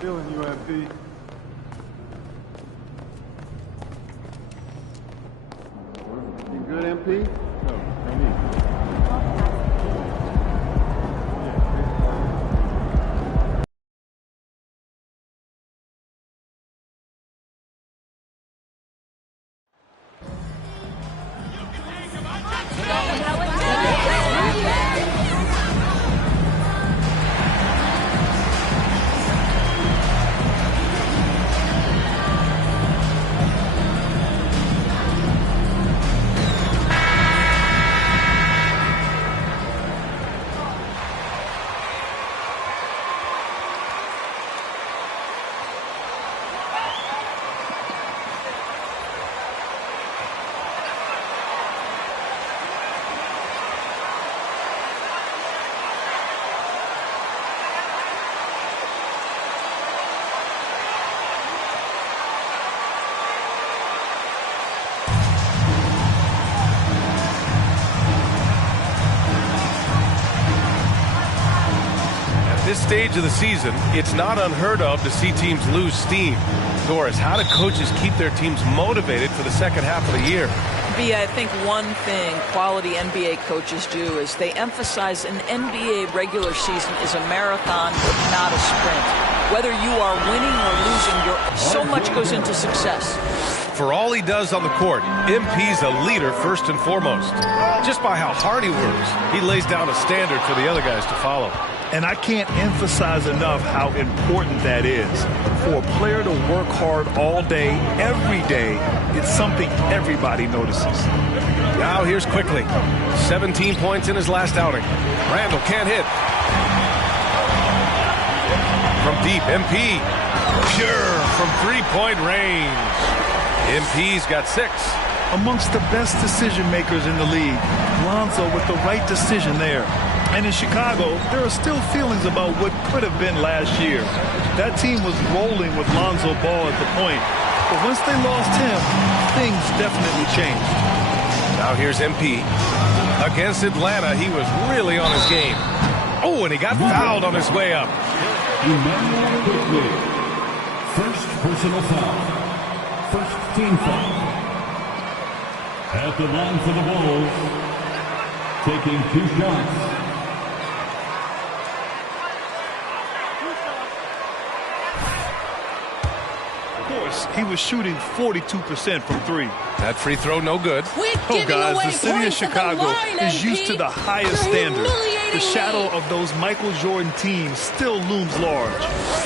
Feeling you, MP. You good, MP? No, I need. This stage of the season, it's not unheard of to see teams lose steam. Doris, how do coaches keep their teams motivated for the second half of the year? I think one thing quality NBA coaches do is they emphasize an NBA regular season is a marathon, not a sprint. Whether you are winning or losing, so much goes into success. For all he does on the court, MP's a leader first and foremost. Just by how hard he works, he lays down a standard for the other guys to follow. And I can't emphasize enough how important that is. For a player to work hard all day, every day, it's something everybody notices. Now here's Quickly. 17 points in his last outing. Randall can't hit. From deep, MP. Pure from three-point range. MP's got 6. Amongst the best decision makers in the league, Lonzo with the right decision there. And in Chicago, there are still feelings about what could have been last year. That team was rolling with Lonzo Ball at the point. But once they lost him, things definitely changed. Now here's MP. Against Atlanta, he was really on his game. Oh, and he got fouled on his way up. First personal foul. First team foul. At the line for the Bulls, taking 2 shots. Of course, he was shooting 42% from 3. That free throw, no good. Oh, guys, the city of Chicago is used to the highest standard. The shadow of those Michael Jordan teams still looms large.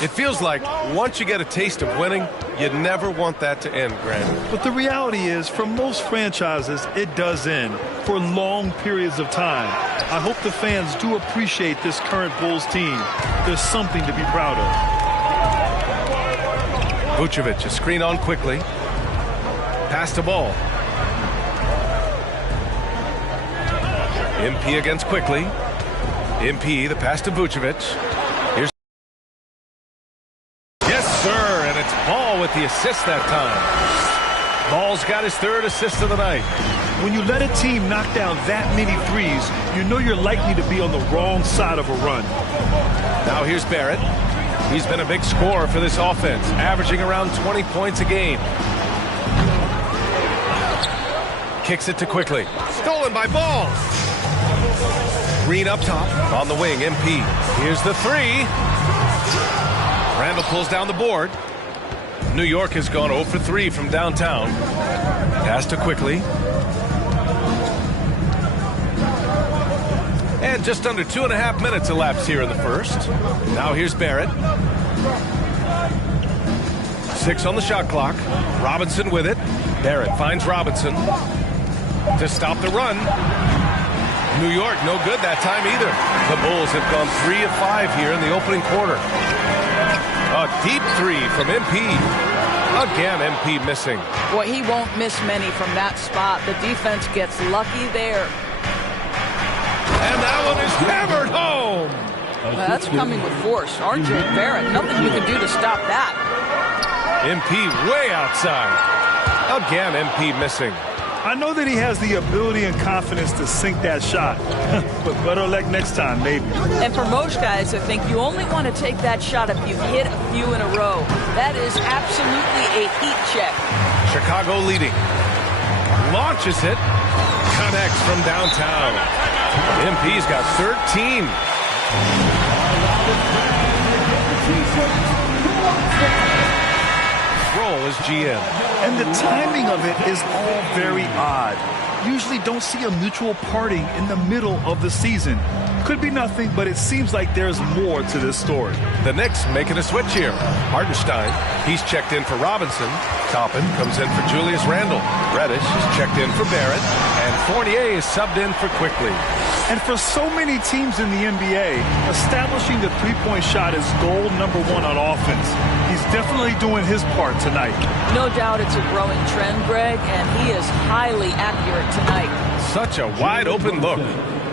It feels like once you get a taste of winning, you never want that to end, Grant. But the reality is, for most franchises, it does end for long periods of time. I hope the fans do appreciate this current Bulls team. There's something to be proud of. Vucevic, a screen on quickly. Pass the ball. MP against quickly. MP, the pass to Vucevic. Here's... Yes, sir, and it's Ball with the assist that time. Ball's got his 3rd assist of the night. When you let a team knock down that many threes, you know you're likely to be on the wrong side of a run. Now here's Barrett. He's been a big scorer for this offense, averaging around 20 points a game. Kicks it to quickly. Stolen by Ball. Green up top. On the wing, MP. Here's the 3. Randall pulls down the board. New York has gone 0 for 3 from downtown. Pass to quickly. And just under 2.5 minutes elapsed here in the first. Now here's Barrett. 6 on the shot clock. Robinson with it. Barrett finds Robinson to stop the run. New York, no good that time either. The Bulls have gone 3 of 5 here in the opening quarter. A deep 3 from MP. Again, MP missing. Boy, he won't miss many from that spot. The defense gets lucky there. And that one is hammered home. Well, that's coming with force. R.J. Barrett, nothing you can do to stop that. MP way outside. Again, MP missing. I know that he has the ability and confidence to sink that shot, but better luck next time, maybe. And for most guys, I think you only want to take that shot if you've hit a few in a row. That is absolutely a heat check. Chicago leading. Launches it. Connects from downtown. MP's got 13. Roll is GM. And the timing of it is all very odd. Usually don't see a mutual parting in the middle of the season. Could be nothing, but it seems like there's more to this story. The Knicks making a switch here. Hartenstein, he's checked in for Robinson. Toppin comes in for Julius Randle. Reddish is checked in for Barrett. And Fournier is subbed in for Quickly. And for so many teams in the NBA, establishing the three-point shot is goal number 1 on offense. He's definitely doing his part tonight. No doubt it's a growing trend, Greg, and he is highly accurate tonight. Such a wide-open look.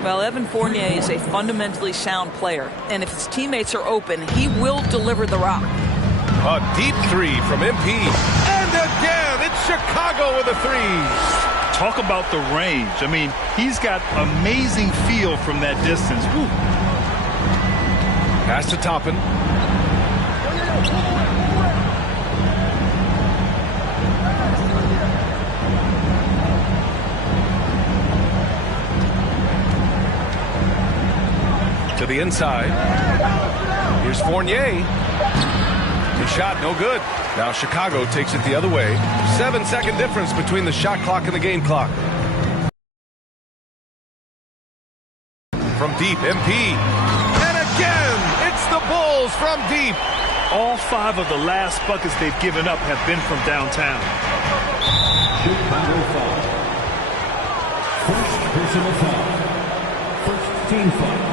Well, Evan Fournier is a fundamentally sound player, and if his teammates are open, he will deliver the rock. A deep 3 from MP. And again, it's Chicago with a 3. Talk about the range. I mean, he's got amazing feel from that distance. Woo. Pass to Toppin. To the inside. Here's Fournier. His shot no good. Now Chicago takes it the other way. 7-second difference between the shot clock and the game clock. From deep, MP. And again, it's the Bulls from deep. All 5 of the last buckets they've given up have been from downtown. Chicago foul. First personal foul. First team foul.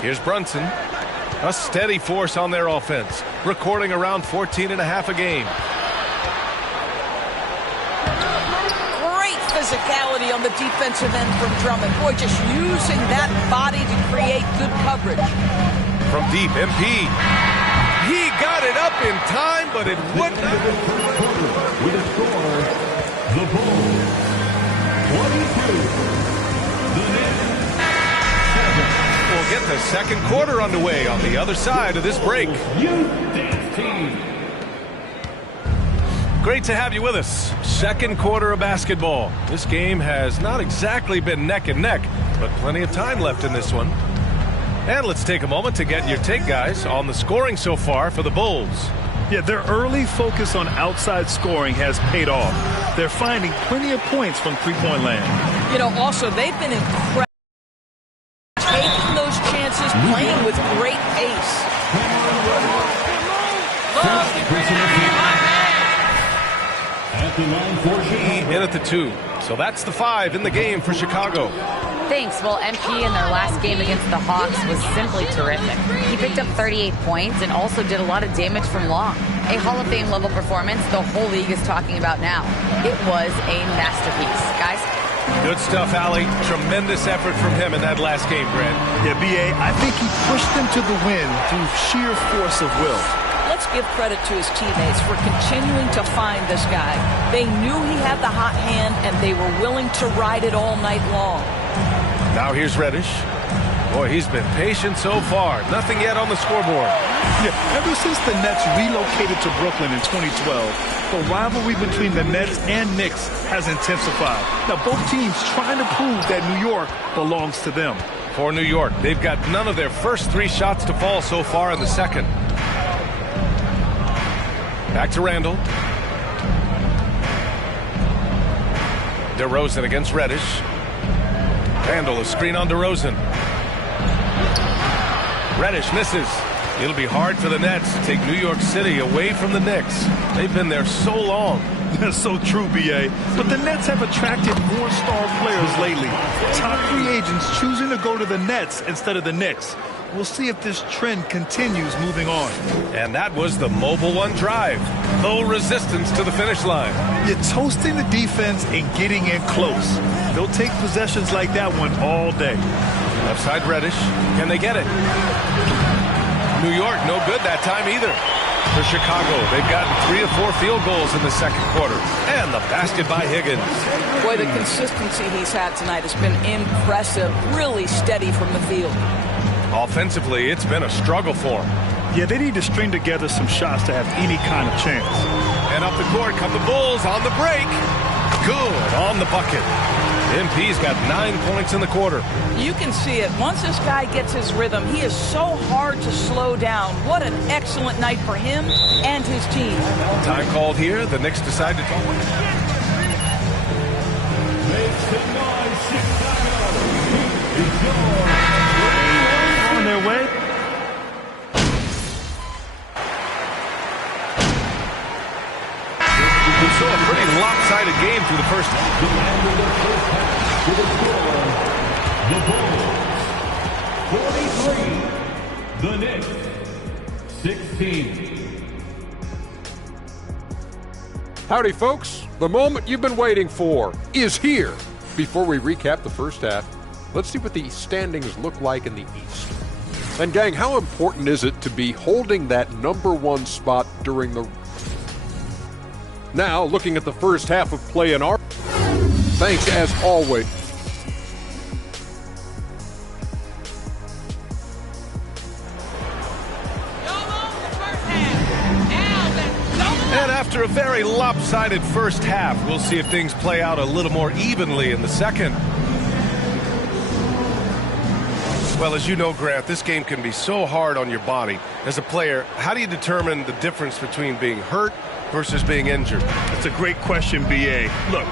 Here's Brunson. A steady force on their offense, recording around 14.5 a game. Great physicality on the defensive end from Drummond. Boy, just using that body to create good coverage. From deep, MP. He got it up in time, but it wouldn't. With a score, the Bulls 22. The Knicks 7. we'll get the second quarter underway on the other side of this break. Great to have you with us. Second quarter of basketball. This game has not exactly been neck and neck, but plenty of time left in this one. And let's take a moment to get your take, guys, on the scoring so far for the Bulls. Yeah, their early focus on outside scoring has paid off. They're finding plenty of points from three-point land. You know, also, they've been incredible. Taking those chances, playing with great pace. At the line for Chicago. In at the 2. So that's the 5 in the game for Chicago. Thanks. Well, MP in their last game against the Hawks was simply terrific. He picked up 38 points and also did a lot of damage from long. A Hall of Fame level performance the whole league is talking about now. It was a masterpiece. Guys? Good stuff, Allie. Tremendous effort from him in that last game, Grant. Yeah, B.A., I think he pushed them to the win through sheer force of will. Let's give credit to his teammates for continuing to find this guy. They knew he had the hot hand, and they were willing to ride it all night long. Now here's Reddish. Boy, he's been patient so far. Nothing yet on the scoreboard. Yeah, ever since the Nets relocated to Brooklyn in 2012, the rivalry between the Nets and Knicks has intensified. Now, both teams trying to prove that New York belongs to them. For New York, they've got none of their first 3 shots to fall so far in the second. Back to Randall. DeRozan against Reddish. Randall, a screen on DeRozan. Reddish misses. It'll be hard for the Nets to take New York City away from the Knicks. They've been there so long. That's so true, B.A. But the Nets have attracted more star players lately. Top free agents choosing to go to the Nets instead of the Knicks. We'll see if this trend continues moving on. And that was the mobile one drive. Low resistance to the finish line. You're toasting the defense and getting in close. They'll take possessions like that one all day. Left side Reddish. Can they get it? New York, no good that time either. For Chicago, they've gotten 3 or 4 field goals in the second quarter. And the basket by Higgins. Boy, the consistency he's had tonight has been impressive. Really steady from the field. Offensively, it's been a struggle for him. Yeah, they need to string together some shots to have any kind of chance. And up the court come the Bulls on the break. Good on the bucket. MP's got 9 points in the quarter. You can see it. Once this guy gets his rhythm, he is so hard to slow down. What an excellent night for him and his team. Time called here. The Knicks decide to talk. On their way. We saw a pretty lopsided game through the first half. The Bulls, 43. The Knicks, 16. Howdy, folks. The moment you've been waiting for is here. Before we recap the first half, let's see what the standings look like in the East. And gang, how important is it to be holding that #1 spot during the... Now, looking at the first half of play in our... Thanks as always. And after a very lopsided first half, we'll see if things play out a little more evenly in the second. Well, as you know, Grant, this game can be so hard on your body. As a player, how do you determine the difference between being hurt versus being injured? That's a great question, B.A. Look,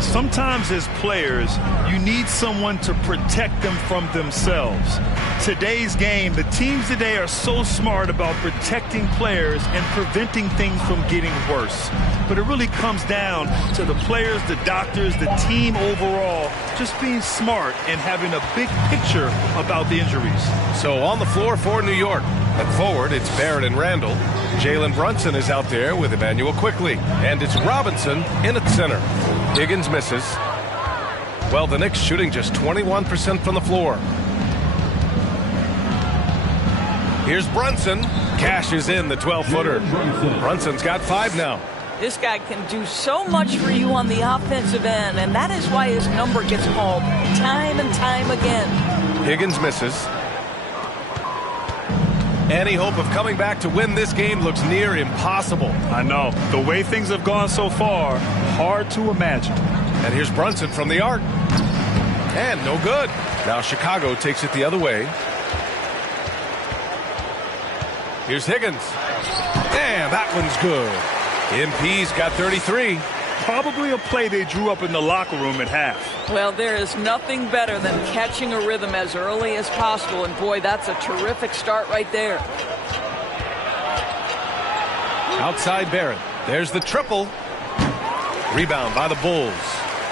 sometimes as players, you need someone to protect them from themselves. Today's game, the teams today are so smart about protecting players and preventing things from getting worse. But it really comes down to the players, the doctors, the team overall, just being smart and having a big picture about the injuries. So on the floor for New York. At forward, it's Barrett and Randall. Jalen Brunson is out there with Emmanuel Quickly. And it's Robinson in at center. Higgins misses. Well, the Knicks shooting just 21% from the floor. Here's Brunson. Cashes in the 12-footer. Brunson's got 5 now. This guy can do so much for you on the offensive end, and that is why his number gets called time and time again. Higgins misses. Any hope of coming back to win this game looks near impossible. I know. The way things have gone so far, hard to imagine. And here's Brunson from the arc. And no good. Now Chicago takes it the other way. Here's Higgins. And that one's good. MP's got 33. Probably a play they drew up in the locker room at half. Well, there is nothing better than catching a rhythm as early as possible, and boy, that's a terrific start right there. Outside Barrett. There's the triple. Rebound by the Bulls.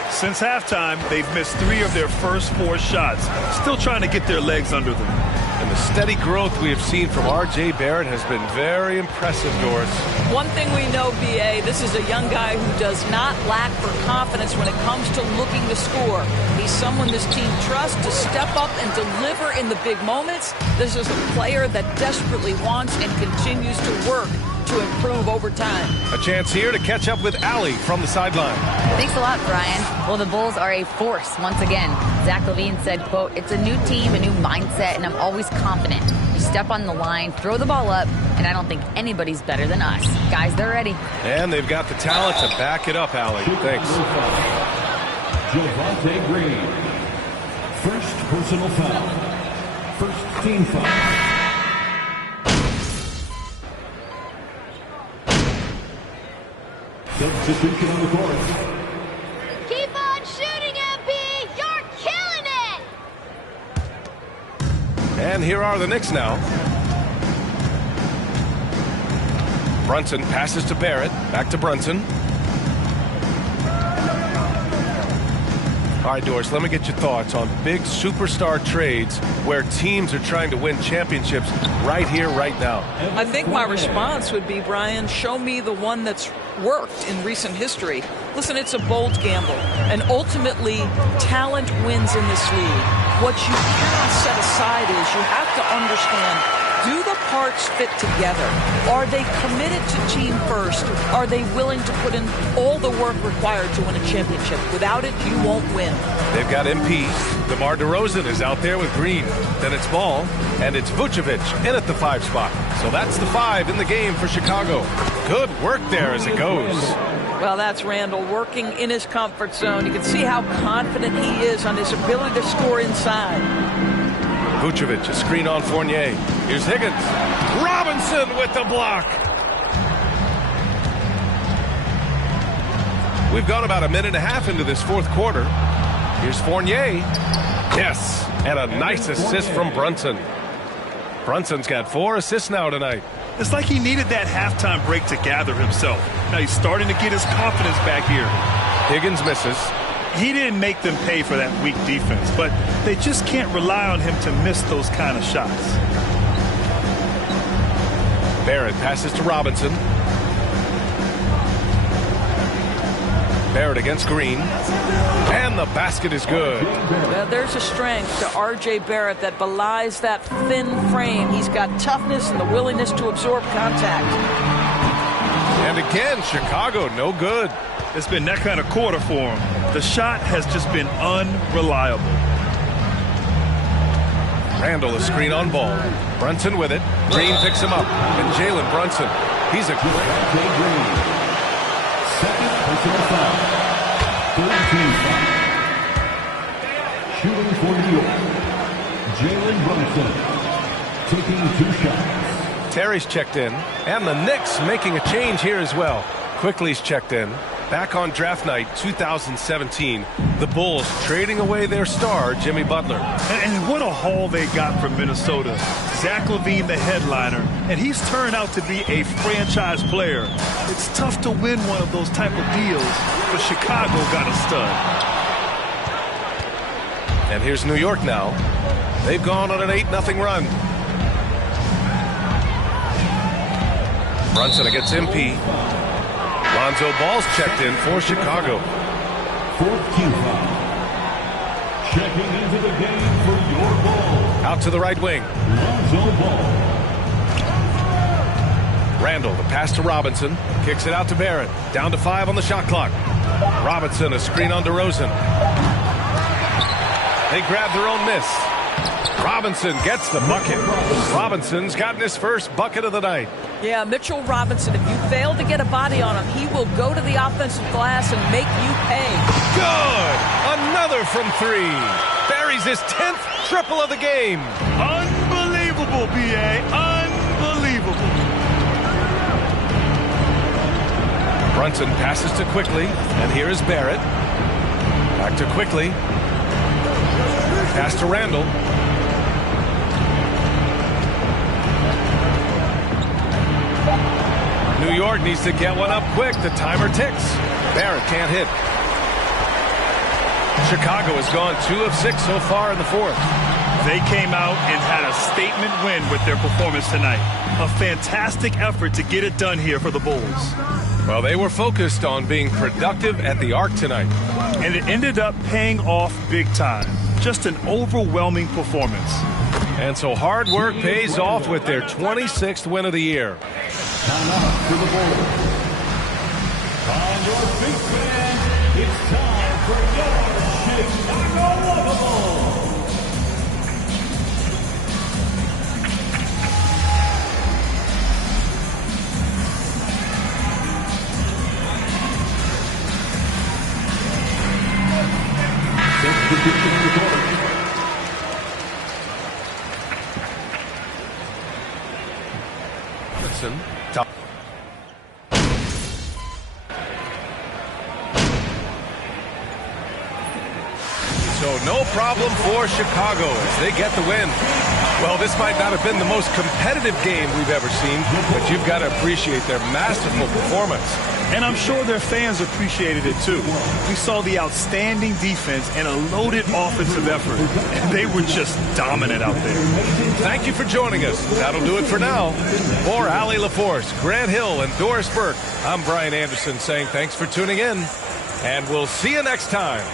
Since halftime, they've missed 3 of their first 4 shots. Still trying to get their legs under them. And the steady growth we have seen from R.J. Barrett has been very impressive, Doris. One thing we know, B.A., this is a young guy who does not lack for confidence when it comes to looking to score. He's someone this team trusts to step up and deliver in the big moments. This is a player that desperately wants and continues to work to improve over time. A chance here to catch up with Allie from the sideline. Thanks a lot, Brian. Well, the Bulls are a force once again. Zach LaVine said, quote, "It's a new team, a new mindset, and I'm always confident. You step on the line, throw the ball up, and I don't think anybody's better than us. Guys, they're ready." And they've got the talent to back it up, Allie. Thanks. Javonte Green. First personal foul. First team foul. Substitution on the court. Keep on shooting, MP! You're killing it! And here are the Knicks now. Brunson passes to Barrett. Back to Brunson. All right, Doris, let me get your thoughts on big superstar trades where teams are trying to win championships right here, right now. I think my response would be, Brian, show me the one that's worked in recent history. Listen, it's a bold gamble, and ultimately, talent wins in this league. What you cannot set aside is you have to understand, do the parts fit together? Are they committed to team first? Are they willing to put in all the work required to win a championship? Without it, you won't win. They've got MP. DeMar DeRozan is out there with Green. Then it's Ball, and it's Vucevic in at the 5 spot. So that's the 5 in the game for Chicago. Good work there as it goes. Well, that's Randall working in his comfort zone. You can see how confident he is on his ability to score inside. Vucevic, a screen on Fournier. Here's Higgins. Robinson with the block. We've gone about a minute and a half into this fourth quarter. Here's Fournier. Yes, and a nice assist from Brunson. Brunson's got 4 assists now tonight. It's like he needed that halftime break to gather himself. Now he's starting to get his confidence back here. Higgins misses. He didn't make them pay for that weak defense, but they just can't rely on him to miss those kind of shots. Barrett passes to Robinson. Barrett against Green. And the basket is good. Well, there's a strength to R.J. Barrett that belies that thin frame. He's got toughness and the willingness to absorb contact. And again, Chicago, no good. It's been that kind of quarter for him. The shot has just been unreliable. Randall, a screen on Ball. Brunson with it. Green picks him up. And Jalen Brunson, he's a great. Second personal foul. Third team foul. Shooting for New York. Jalen Brunson taking 2 shots. Terry's checked in. And the Knicks making a change here as well. Quickly's checked in. Back on draft night 2017, the Bulls trading away their star, Jimmy Butler. And what a haul they got from Minnesota. Zach LaVine, the headliner, and he's turned out to be a franchise player. It's tough to win one of those type of deals, but Chicago got a stud. And here's New York now. They've gone on an 8-0 run. Brunson against MP. Lonzo Ball's checked in for Chicago. Fourth team foul. Checking into the game for your Bulls. Out to the right wing. Lonzo Ball. Randall, the pass to Robinson. Kicks it out to Barrett. Down to 5 on the shot clock. Robinson, a screen on DeRozan. They grab their own miss. Robinson gets the bucket. Robinson's gotten his first bucket of the night. Yeah, Mitchell Robinson, if you fail to get a body on him, he will go to the offensive glass and make you pay. Good! Another from three. Buries his 10th triple of the game. Unbelievable, B.A. Unbelievable. Brunson passes to Quickly, and here is Barrett. Back to Quickly. Pass to Randall. New York needs to get one up quick. The timer ticks. Barrett can't hit. Chicago has gone 2 of 6 so far in the fourth. They came out and had a statement win with their performance tonight. A fantastic effort to get it done here for the Bulls. Well, they were focused on being productive at the arc tonight. And it ended up paying off big time. Just an overwhelming performance. And so hard work pays off with their 26th win of the year. Time out to the Bulls. On your big fan, it's time for your Chicago Bulls. Listen. So no problem for Chicago as they get the win. Well, this might not have been the most competitive game we've ever seen, but you've got to appreciate their masterful performance. And I'm sure their fans appreciated it too. We saw the outstanding defense and a loaded offensive effort. And they were just dominant out there. Thank you for joining us. That'll do it for now. For Allie LaForce, Grant Hill, and Doris Burke, I'm Brian Anderson saying thanks for tuning in, and we'll see you next time.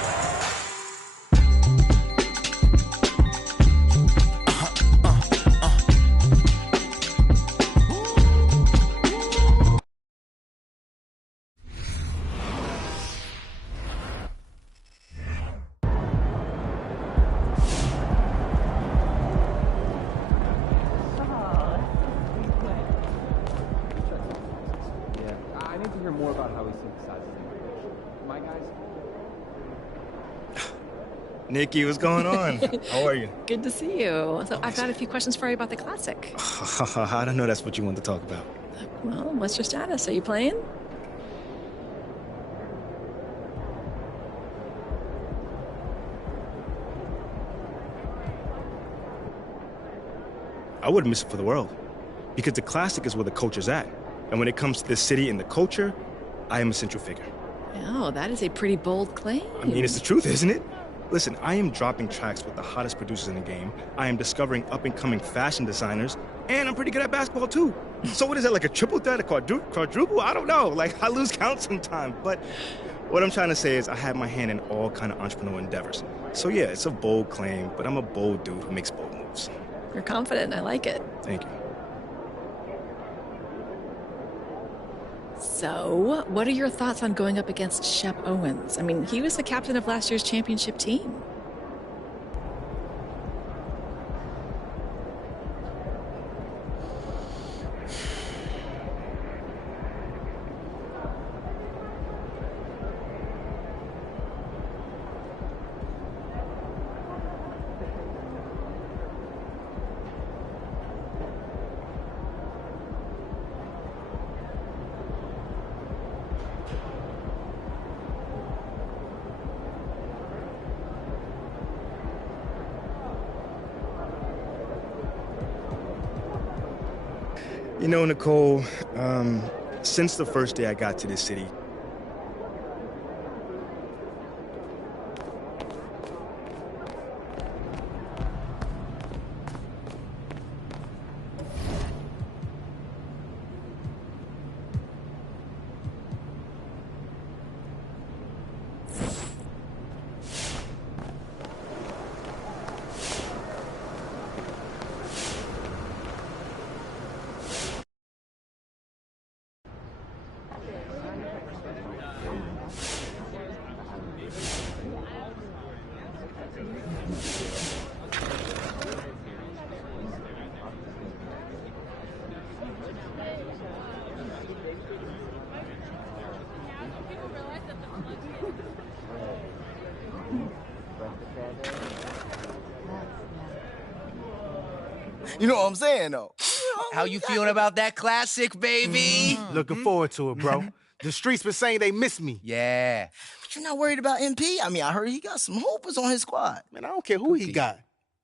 I need to hear more about how he synthesizes information. My guys. Nikki, what's going on? How are you? Good to see you. So I've got a few questions for you about the Classic. I don't know that's what you want to talk about. Well, what's your status? Are you playing? I wouldn't miss it for the world. Because the Classic is where the culture's at. And when it comes to this city and the culture, I am a central figure. Oh, that is a pretty bold claim. I mean, it's the truth, isn't it? Listen, I am dropping tracks with the hottest producers in the game. I am discovering up-and-coming fashion designers. And I'm pretty good at basketball, too. So what is that, like a triple threat, a quadruple? I don't know. Like, I lose count sometimes. But what I'm trying to say is I have my hand in all kind of entrepreneurial endeavors. So, yeah, it's a bold claim, but I'm a bold dude who makes bold moves. You're confident. I like it. Thank you. So, what are your thoughts on going up against Shep Owens? I mean, he was the captain of last year's championship team. You know, Nicole, since the first day I got to this city, You know what I'm saying, though? How you feeling about that classic, baby? Looking forward to it, bro. The streets been saying they miss me. Yeah. But you're not worried about MP? I mean, I heard he got some hoopers on his squad. Man, I don't care who he got.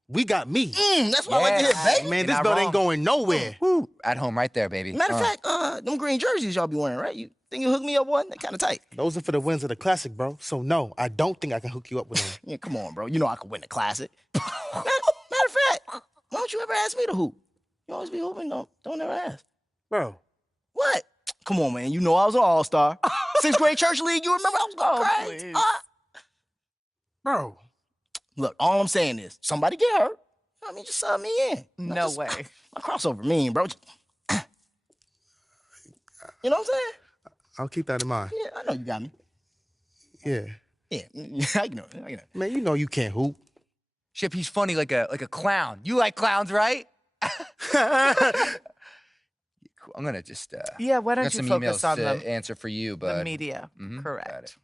We got me. That's what I like to hear, baby. Man, You're this not belt wrong. ain't going nowhere. Woo. At home right there, baby. Matter of fact, them green jerseys y'all be wearing, right? You think you hook me up one? They're kind of tight. Those are for the wins of the classic, bro. So no, I don't think I can hook you up with them. Yeah, come on, bro. You know I can win the classic. Matter of fact, why don't you ever ask me to hoop? You always be hooping, don't ever ask. Bro. What? Come on, man. You know I was an all-star. 6th grade church league, you remember? I was going crazy. Bro. Look, all I'm saying is, somebody get hurt. I mean, just sub me in. No way. My crossover mean, bro. You know what I'm saying? I'll keep that in mind. Yeah, I know you got me. Yeah. Yeah, I know. Man, you know you can't hoop. Ship, he's funny like a clown. You like clowns, right? I'm gonna just Yeah, why don't got you some focus emails on to answer for you, the but media? Got Correct. it.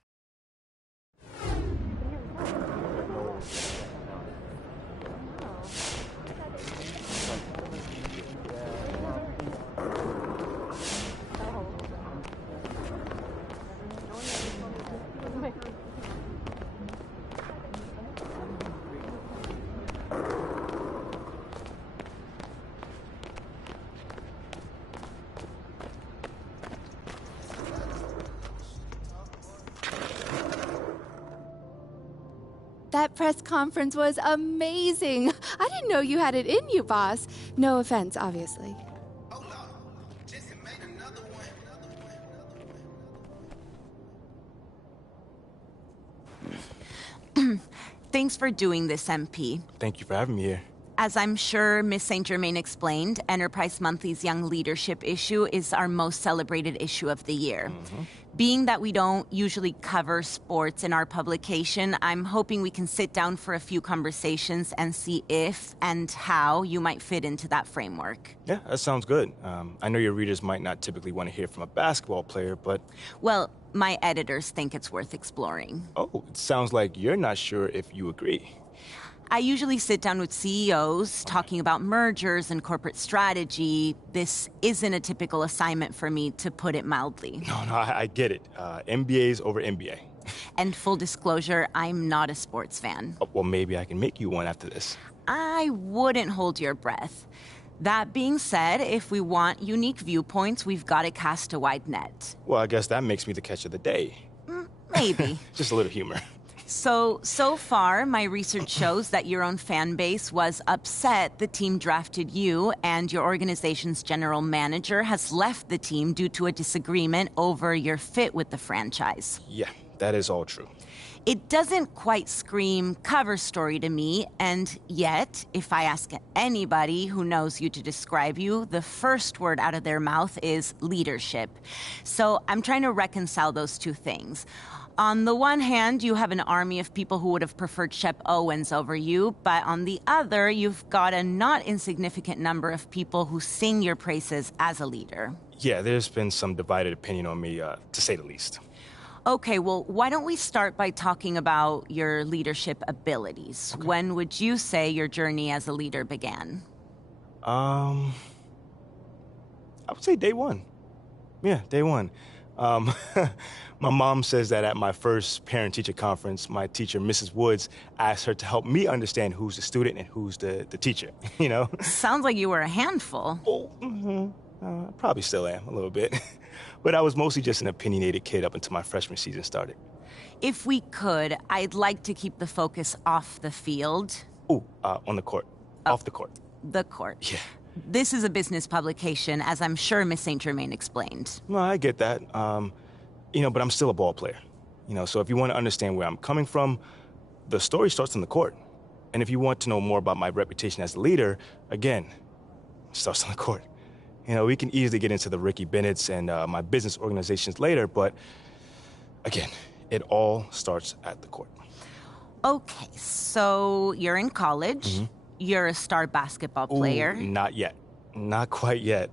That press conference was amazing. I didn't know you had it in you, boss. No offense, obviously. Thanks for doing this, MP. Thank you for having me here. As I'm sure Miss St. Germain explained, Enterprise Monthly's Young Leadership issue is our most celebrated issue of the year. Being that we don't usually cover sports in our publication, I'm hoping we can sit down for a few conversations and see if and how you might fit into that framework. Yeah, that sounds good. I know your readers might not typically want to hear from a basketball player, but... Well, my editors think it's worth exploring. Oh, it sounds like you're not sure if you agree. I usually sit down with CEOs talking about mergers and corporate strategy. This isn't a typical assignment for me, to put it mildly. No, I get it. MBA's over MBA. And full disclosure, I'm not a sports fan. Oh, well, maybe I can make you one after this. I wouldn't hold your breath. That being said, if we want unique viewpoints, we've got to cast a wide net. Well, I guess that makes me the catch of the day. Maybe. Just a little humor. So far, my research shows that your own fan base was upset the team drafted you, and your organization's general manager has left the team due to a disagreement over your fit with the franchise. Yeah, that is all true. It doesn't quite scream cover story to me, and yet, if I ask anybody who knows you to describe you, the first word out of their mouth is leadership. So I'm trying to reconcile those two things. On the one hand, you have an army of people who would have preferred Shep Owens over you, but on the other, you've got a not insignificant number of people who sing your praises as a leader. Yeah, there's been some divided opinion on me, to say the least. Okay, well, why don't we start by talking about your leadership abilities? Okay. When would you say your journey as a leader began? I would say day one. Yeah, day one. My mom says that at my first parent-teacher conference, my teacher, Mrs. Woods, asked her to help me understand who's the student and who's the teacher, you know? Sounds like you were a handful. Oh, probably still am, a little bit. But I was mostly just an opinionated kid up until my freshman season started. If we could, I'd like to keep the focus off the field. Ooh, on the court. Off the court. The court. Yeah. This is a business publication, as I'm sure Miss St. Germain explained. No, I get that. But I'm still a ball player. So if you want to understand where I'm coming from, the story starts on the court. And if you want to know more about my reputation as a leader, again, it starts on the court. We can easily get into the Ricky Bennett's and my business organizations later, but again, it all starts at the court. Okay, so you're in college. Mm-hmm. You're a star basketball player. Ooh, not yet. Not quite yet.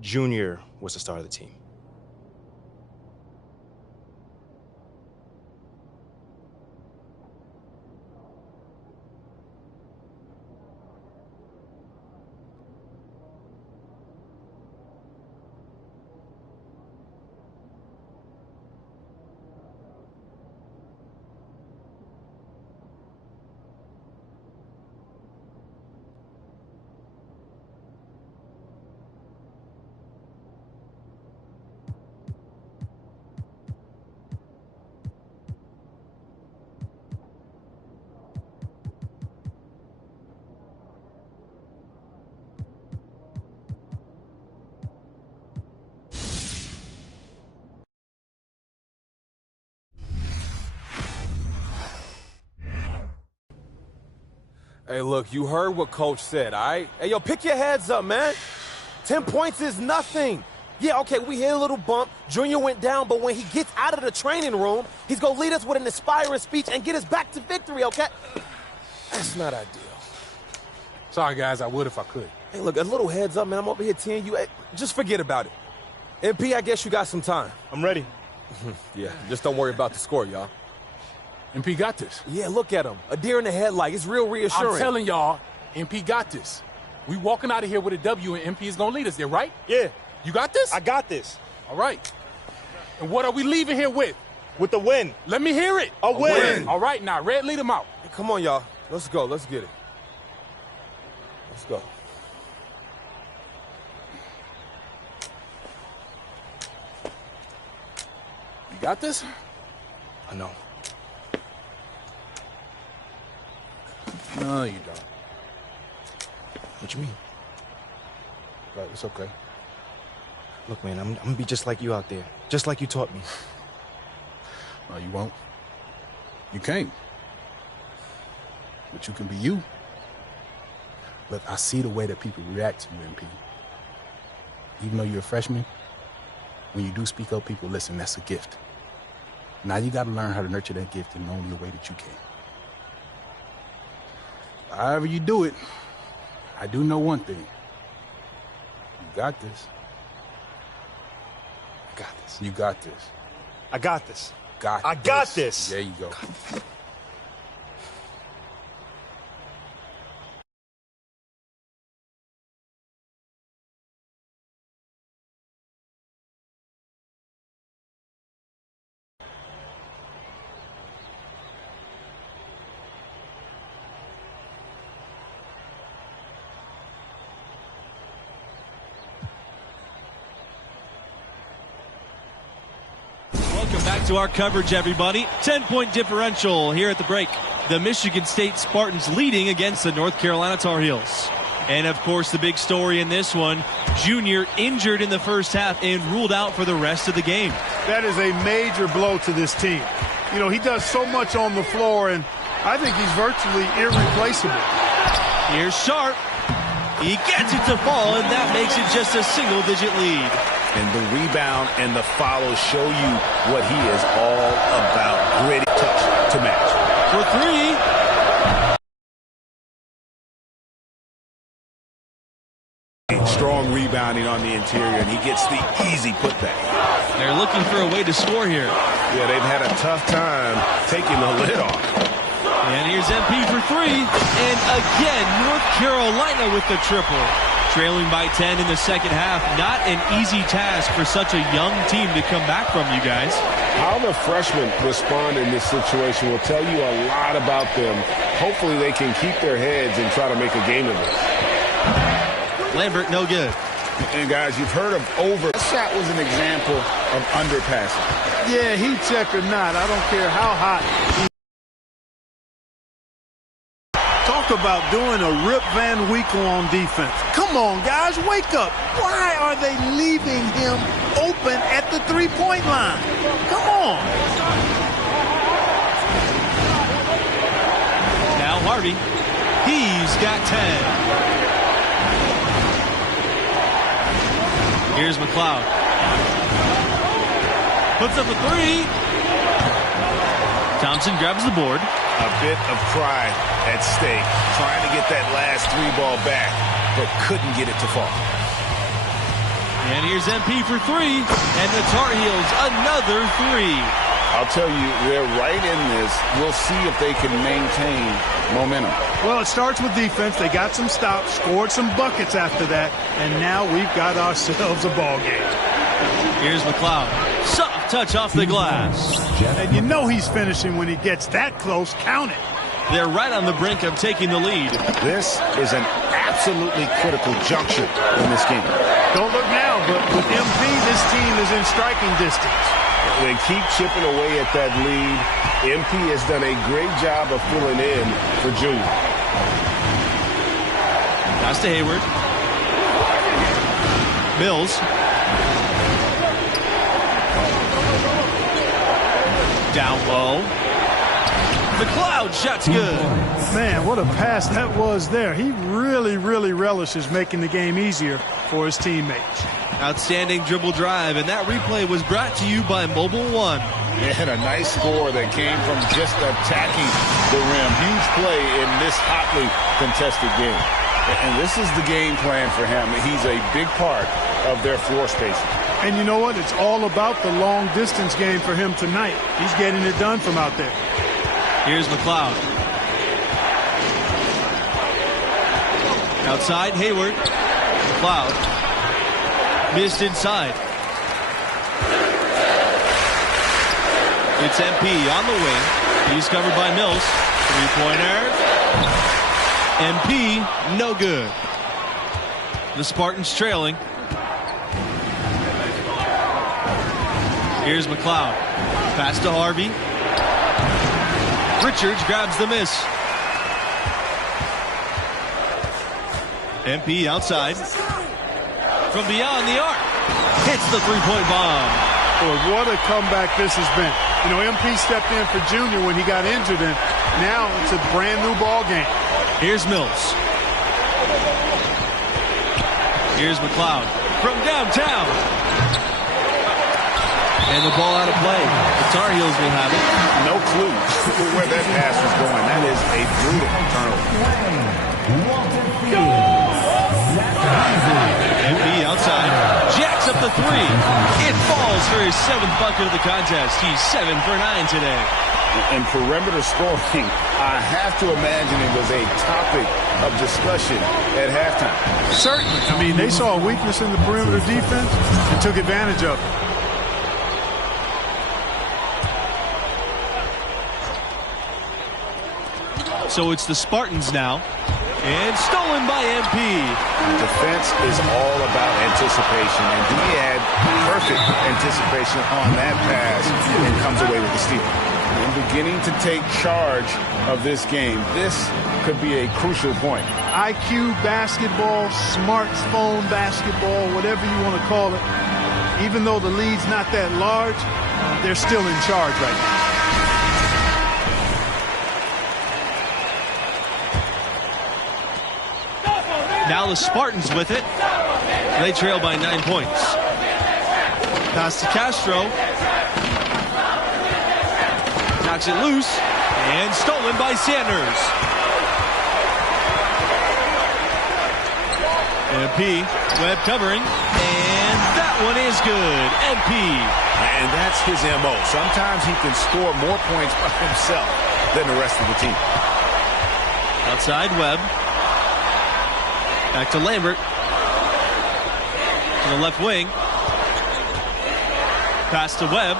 Junior was the star of the team. Hey, look, you heard what Coach said, all right? Hey, yo, pick your heads up, man. 10 points is nothing. Yeah, okay, we hit a little bump. Junior went down, but when he gets out of the training room, he's going to lead us with an inspiring speech and get us back to victory, okay? That's not ideal. Sorry, guys, I would if I could. Hey, look, a little heads up, man. I'm over here teeing you. Hey, just forget about it. MP, I guess you got some time. I'm ready. Yeah, just don't worry about the score, y'all. MP got this. Yeah, look at him. A deer in the headlight. It's real reassuring. I'm telling y'all, MP got this. We walking out of here with a W, and MP is going to lead us there, right? Yeah. You got this? I got this. All right. And what are we leaving here with? With the win. Let me hear it. A win. All right, now, Red, lead them out. Hey, come on, y'all. Let's go. Let's get it. Let's go. You got this? I know. No, you don't. What you mean? Right, it's okay. Look, man, I'm gonna be just like you out there. Just like you taught me. No, you won't. You can't. But you can be you. Look, I see the way that people react to you, MP. Even though you're a freshman, when you do speak up, people listen. That's a gift. Now you got to learn how to nurture that gift in only a way that you can. However you do it, I do know one thing. You got this. I got this. You got this. I got this. I got this. There you go. Welcome back to our coverage, everybody. 10-point differential here at the break. The Michigan State Spartans leading against the North Carolina Tar Heels. And, of course, the big story in this one, Junior injured in the first half and ruled out for the rest of the game. That is a major blow to this team. You know, he does so much on the floor, and I think he's virtually irreplaceable. Here's Sharp. He gets it to fall, and that makes it just a single-digit lead. And the rebound and the follow show you what he is all about. Gritty touch to match. For three. Strong rebounding on the interior, and he gets the easy putback. They're looking for a way to score here. Yeah, they've had a tough time taking the lid off. And here's MP for three. And again, North Carolina with the triple. Trailing by 10 in the second half. Not an easy task for such a young team to come back from, you guys. How the freshmen respond in this situation will tell you a lot about them. Hopefully they can keep their heads and try to make a game of it. Lambert, no good. And guys, you've heard of over. That shot was an example of underpassing. Yeah, heat check or not, I don't care how hot he. Talk about doing a Rip Van Winkle on defense. Come on, guys, wake up. Why are they leaving him open at the three-point line? Come on. Now Harvey. He's got 10. Here's McLeod. Puts up a three. Thompson grabs the board. A bit of pride at stake, trying to get that last three ball back, but couldn't get it to fall. And here's MP for three, and the Tar Heels another three. I'll tell you, they're right in this. We'll see if they can maintain momentum. Well, it starts with defense. They got some stops, scored some buckets after that, and now we've got ourselves a ball game. Here's McLeod. Soft touch off the glass. And you know he's finishing when he gets that close. Count it. They're right on the brink of taking the lead. This is an absolutely critical juncture in this game. Don't look now, but with MP, this team is in striking distance. They keep chipping away at that lead. MP has done a great job of filling in for Junior. Pass to Hayward. Mills. Down low. McLeod, shot's good. Man, what a pass that was there. He really relishes making the game easier for his teammates. Outstanding dribble drive, and that replay was brought to you by Mobile One. Yeah, and a nice score that came from just attacking the rim. Huge play in this hotly contested game. And this is the game plan for him. He's a big part of their floor spacing. And you know what? It's all about the long distance game for him tonight. He's getting it done from out there. Here's McLeod. Outside, Hayward. McLeod. Missed inside. It's MP on the wing. He's covered by Mills. Three-pointer. MP, no good. The Spartans trailing. Here's McLeod. Pass to Harvey. Richards grabs the miss. MP outside. From beyond the arc. Hits the three-point bomb. Boy, what a comeback this has been. You know, MP stepped in for Junior when he got injured, and now it's a brand new ball game. Here's Mills. Here's McLeod from downtown. And the ball out of play. The Tar Heels will have it. No clue where that pass was going. That is a brutal turnover. MP outside. Jacks up the three. It falls for his 7th bucket of the contest. He's 7 for 9 today. And perimeter scoring, I have to imagine it was a topic of discussion at halftime. Certainly. I mean, they saw a weakness in the perimeter defense and took advantage of it. So it's the Spartans now. And stolen by MP. Defense is all about anticipation, and he had perfect anticipation on that pass and comes away with the steal. And beginning to take charge of this game. This could be a crucial point. IQ basketball, smartphone basketball, whatever you want to call it. Even though the lead's not that large, they're still in charge right now. Now the Spartans with it. They trail by 9 points. Pass to Castro. Knocks it loose. And stolen by Sanders. MP. Webb covering. And that one is good. MP. And that's his MO. Sometimes he can score more points by himself than the rest of the team. Outside Webb. Back to Lambert. To the left wing. Pass to Webb.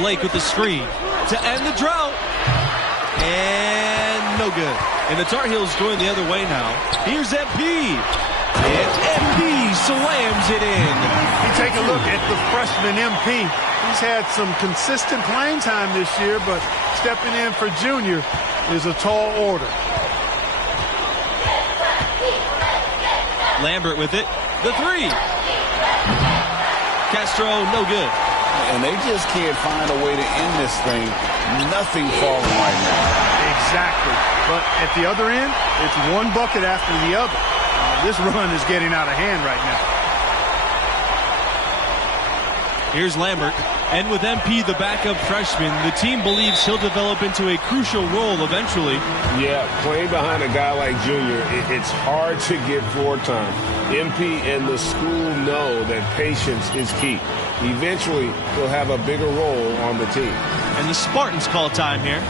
Blake with the screen to end the drought. And no good. And the Tar Heels going the other way now. Here's MP. And MP slams it in. You take a look at the freshman MP. He's had some consistent playing time this year, but stepping in for Junior is a tall order. Lambert with it. The three. Castro, no good. And they just can't find a way to end this thing. Nothing falling right now. Exactly. But at the other end, it's one bucket after the other. This run is getting out of hand right now. Here's Lambert. And with MP, the backup freshman, the team believes he'll develop into a crucial role eventually. Yeah, playing behind a guy like Junior, it's hard to get floor time. MP and the school know that patience is key. Eventually, he'll have a bigger role on the team. And the Spartans call time here.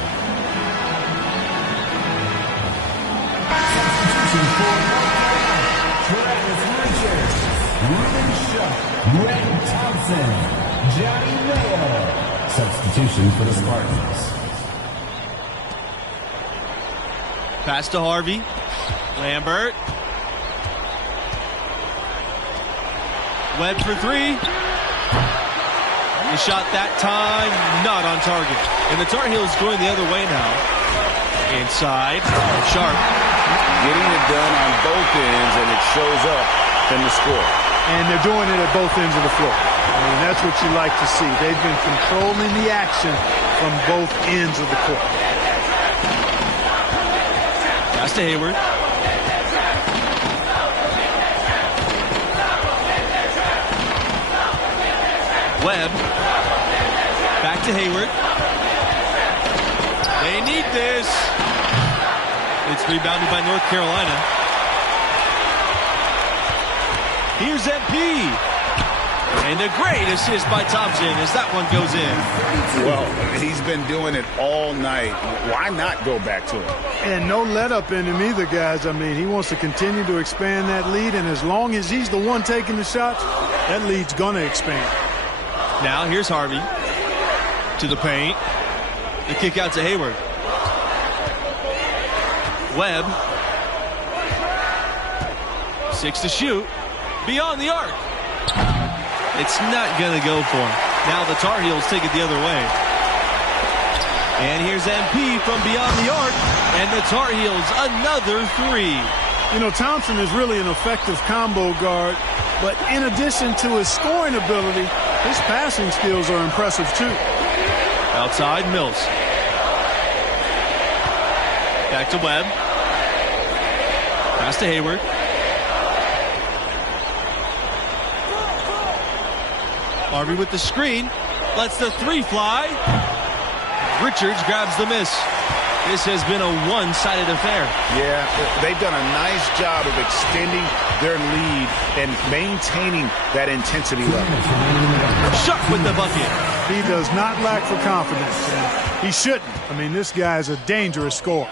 Greg Thompson, Johnny Mayo. Substitution for the Spartans. Pass to Harvey. Lambert. Webb for three. The shot that time, not on target. And the Tar Heels going the other way now. Inside. Sharp. Getting it done on both ends, and it shows up in the score. And they're doing it at both ends of the floor. I mean, that's what you like to see. They've been controlling the action from both ends of the court. Pass to Hayward. Webb. Back to Hayward. They need this. It's rebounded by North Carolina. Here's MP. And a great assist by Thompson as that one goes in. Well, he's been doing it all night. Why not go back to him? And no let up in him either, guys. I mean, he wants to continue to expand that lead, and as long as he's the one taking the shots, that lead's going to expand. Now here's Harvey to the paint. The kick out to Hayward. Webb. 6 to shoot. Beyond the arc. It's not going to go for him. Now the Tar Heels take it the other way. And here's MP from beyond the arc. And the Tar Heels another three. You know, Thompson is really an effective combo guard. But in addition to his scoring ability, his passing skills are impressive too. Outside, Mills. Back to Webb. Pass to Hayward. Harvey with the screen. Lets the three fly. Richards grabs the miss. This has been a one-sided affair. Yeah, they've done a nice job of extending their lead and maintaining that intensity level. Shuck with the bucket. He does not lack for confidence. He shouldn't. I mean, this guy is a dangerous scorer.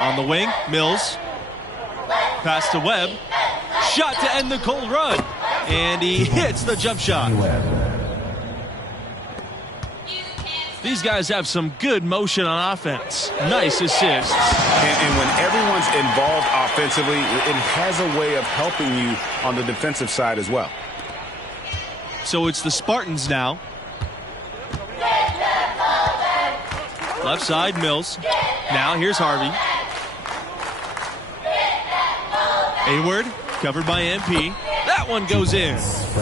On the wing, Mills. Pass to Webb. Shot to end the cold run. And he hits the jump shot. These guys have some good motion on offense. Nice assists. And when everyone's involved offensively, it has a way of helping you on the defensive side as well. So it's the Spartans now. Left side, Mills. Now here's Harvey. Hayward, covered by MP. That one goes in.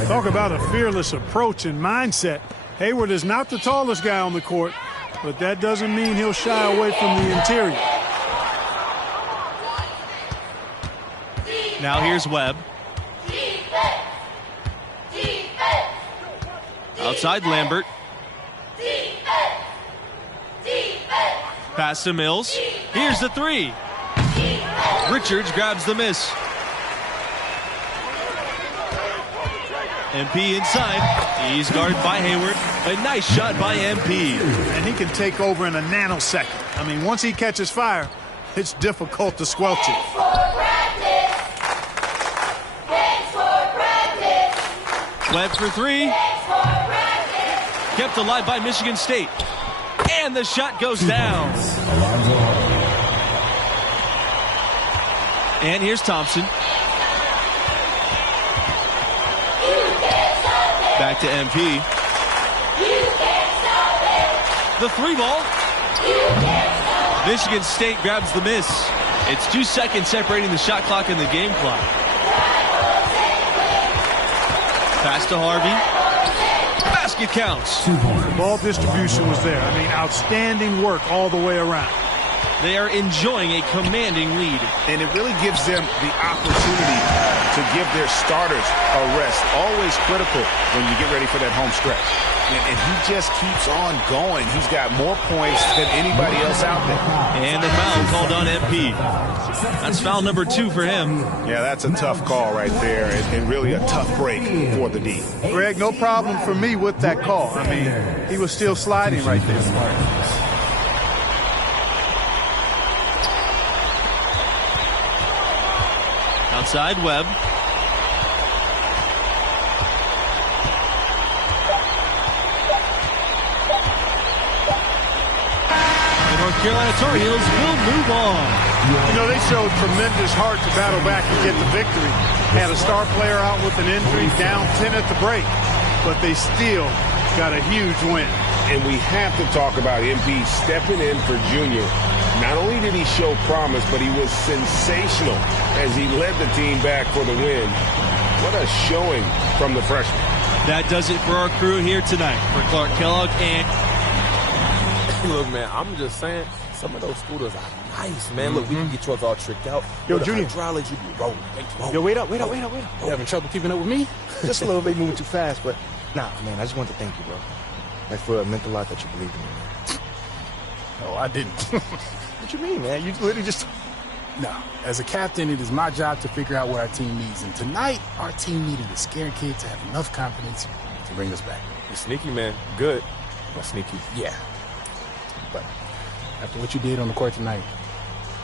Talk about a fearless approach and mindset. Hayward is not the tallest guy on the court, but that doesn't mean he'll shy away from the interior. Now here's Webb. Outside Lambert. Pass to Mills. Here's the three. Richards grabs the miss. MP inside. He's guarded by Hayward. A nice shot by MP. And he can take over in a nanosecond. I mean, once he catches fire, it's difficult to squelch it. Webb for three. Kept alive by Michigan State. And the shot goes down. And here's Thompson. Back to MP. The three ball. Michigan State grabs the miss. It's 2 seconds separating the shot clock and the game clock. Pass to Harvey. Basket counts. The ball distribution was there. I mean, outstanding work all the way around. They are enjoying a commanding lead. And it really gives them the opportunity to give their starters a rest. Always critical when you get ready for that home stretch. And he just keeps on going. He's got more points than anybody else out there. And the foul called on MP. That's foul number 2 for him. Yeah, that's a tough call right there, and really a tough break for the D. Greg, no problem for me with that call. I mean, he was still sliding right there. Outside Webb. The North Carolina Tar Heels will move on. You know, they showed tremendous heart to battle back and get the victory. Had a star player out with an injury, down 10 at the break, but they still got a huge win. And we have to talk about MP stepping in for Junior. Not only did he show promise, but he was sensational as he led the team back for the win. What a showing from the freshman. That does it for our crew here tonight. For Clark Kellogg and... Look, man, I'm just saying, some of those scooters are nice, man. Look, we can get yours all tricked out. Yo, Junior. Hydraulics, you be rolling. Yo, wait up. You having trouble keeping up with me? Just a little bit moving too fast, but nah, man, I just want to thank you, bro. Like, for it meant a lot that you believed in me, man. No, I didn't. What you mean, man? You literally just... No, as a captain, it is my job to figure out what our team needs. And tonight, our team needed a scared kid to have enough confidence to bring us back. You're sneaky, man. Good, but sneaky. Yeah. But after what you did on the court tonight,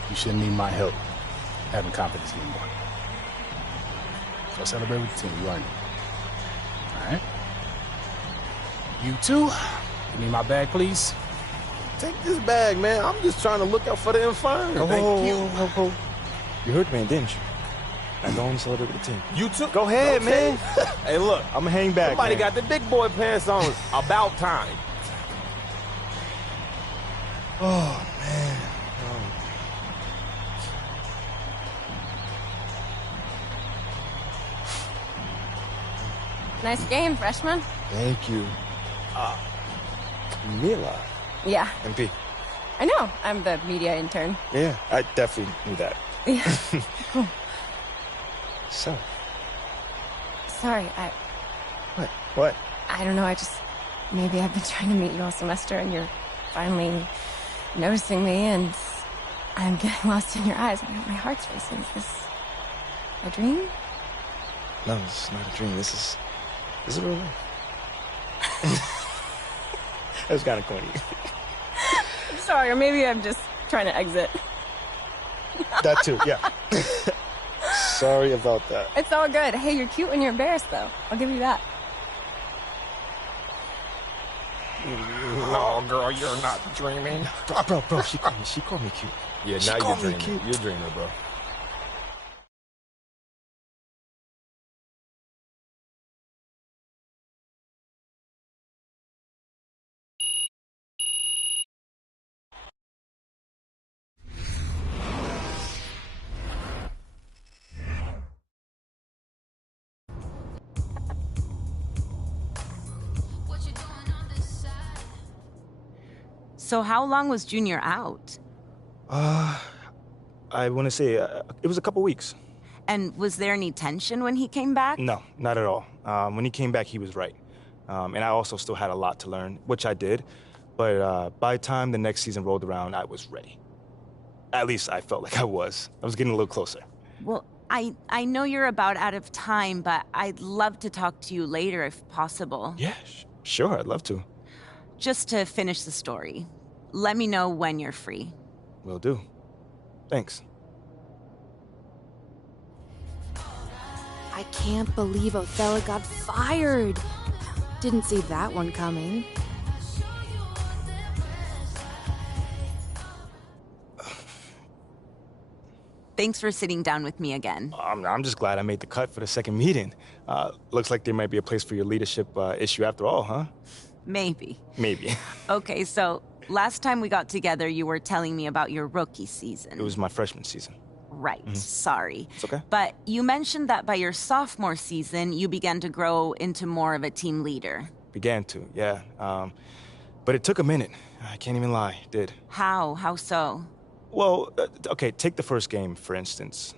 you shouldn't need my help having confidence anymore. So celebrate with the team. You earned it. All right? You too. Give me my bag, please. Take this bag, man. I'm just trying to look out for the infirm. Thank you. You heard, man, didn't you? Now go and celebrate with the team. You too? Go ahead, man. Hey, look. I'm going to hang back, Somebody man. got the big boy pants on. About time. Oh, man. Nice game, freshman. Thank you. Mila. Yeah, MP. I know. I'm the media intern. Yeah, I definitely knew that. Yeah. Cool. So. Sorry, What? I don't know. Maybe I've been trying to meet you all semester and you're finally noticing me and I'm getting lost in your eyes. My heart's racing. Is this a dream? No, this is not a dream. This is real life. That was kind of corny. I'm sorry, or maybe I'm just trying to exit. That too, yeah. Sorry about that. It's all good. Hey, you're cute when you're embarrassed, though. I'll give you that. No, girl, you're not dreaming. Bro, she called me cute. Yeah, She now called you're me dreaming. cute. You're dreaming, bro. So how long was Junior out? I want to say it was a couple weeks. And was there any tension when he came back? No, not at all. When he came back, he was right. And I also still had a lot to learn, which I did. But by the time the next season rolled around, I was ready. At least I felt like I was. I was getting a little closer. Well, I know you're about out of time, but I'd love to talk to you later if possible. Yeah, sure, I'd love to. Just to finish the story. Let me know when you're free. Will do. Thanks. I can't believe Othello got fired. Didn't see that one coming. Thanks for sitting down with me again. I'm just glad I made the cut for the second meeting. Looks like there might be a place for your leadership issue after all, huh? Maybe. Maybe. Okay, so last time we got together, you were telling me about your rookie season. It was my freshman season. Right, sorry. It's okay. But you mentioned that by your sophomore season, you began to grow into more of a team leader. Began to, yeah. But it took a minute. I can't even lie, it did. How? How so? Well, okay, take the first game, for instance.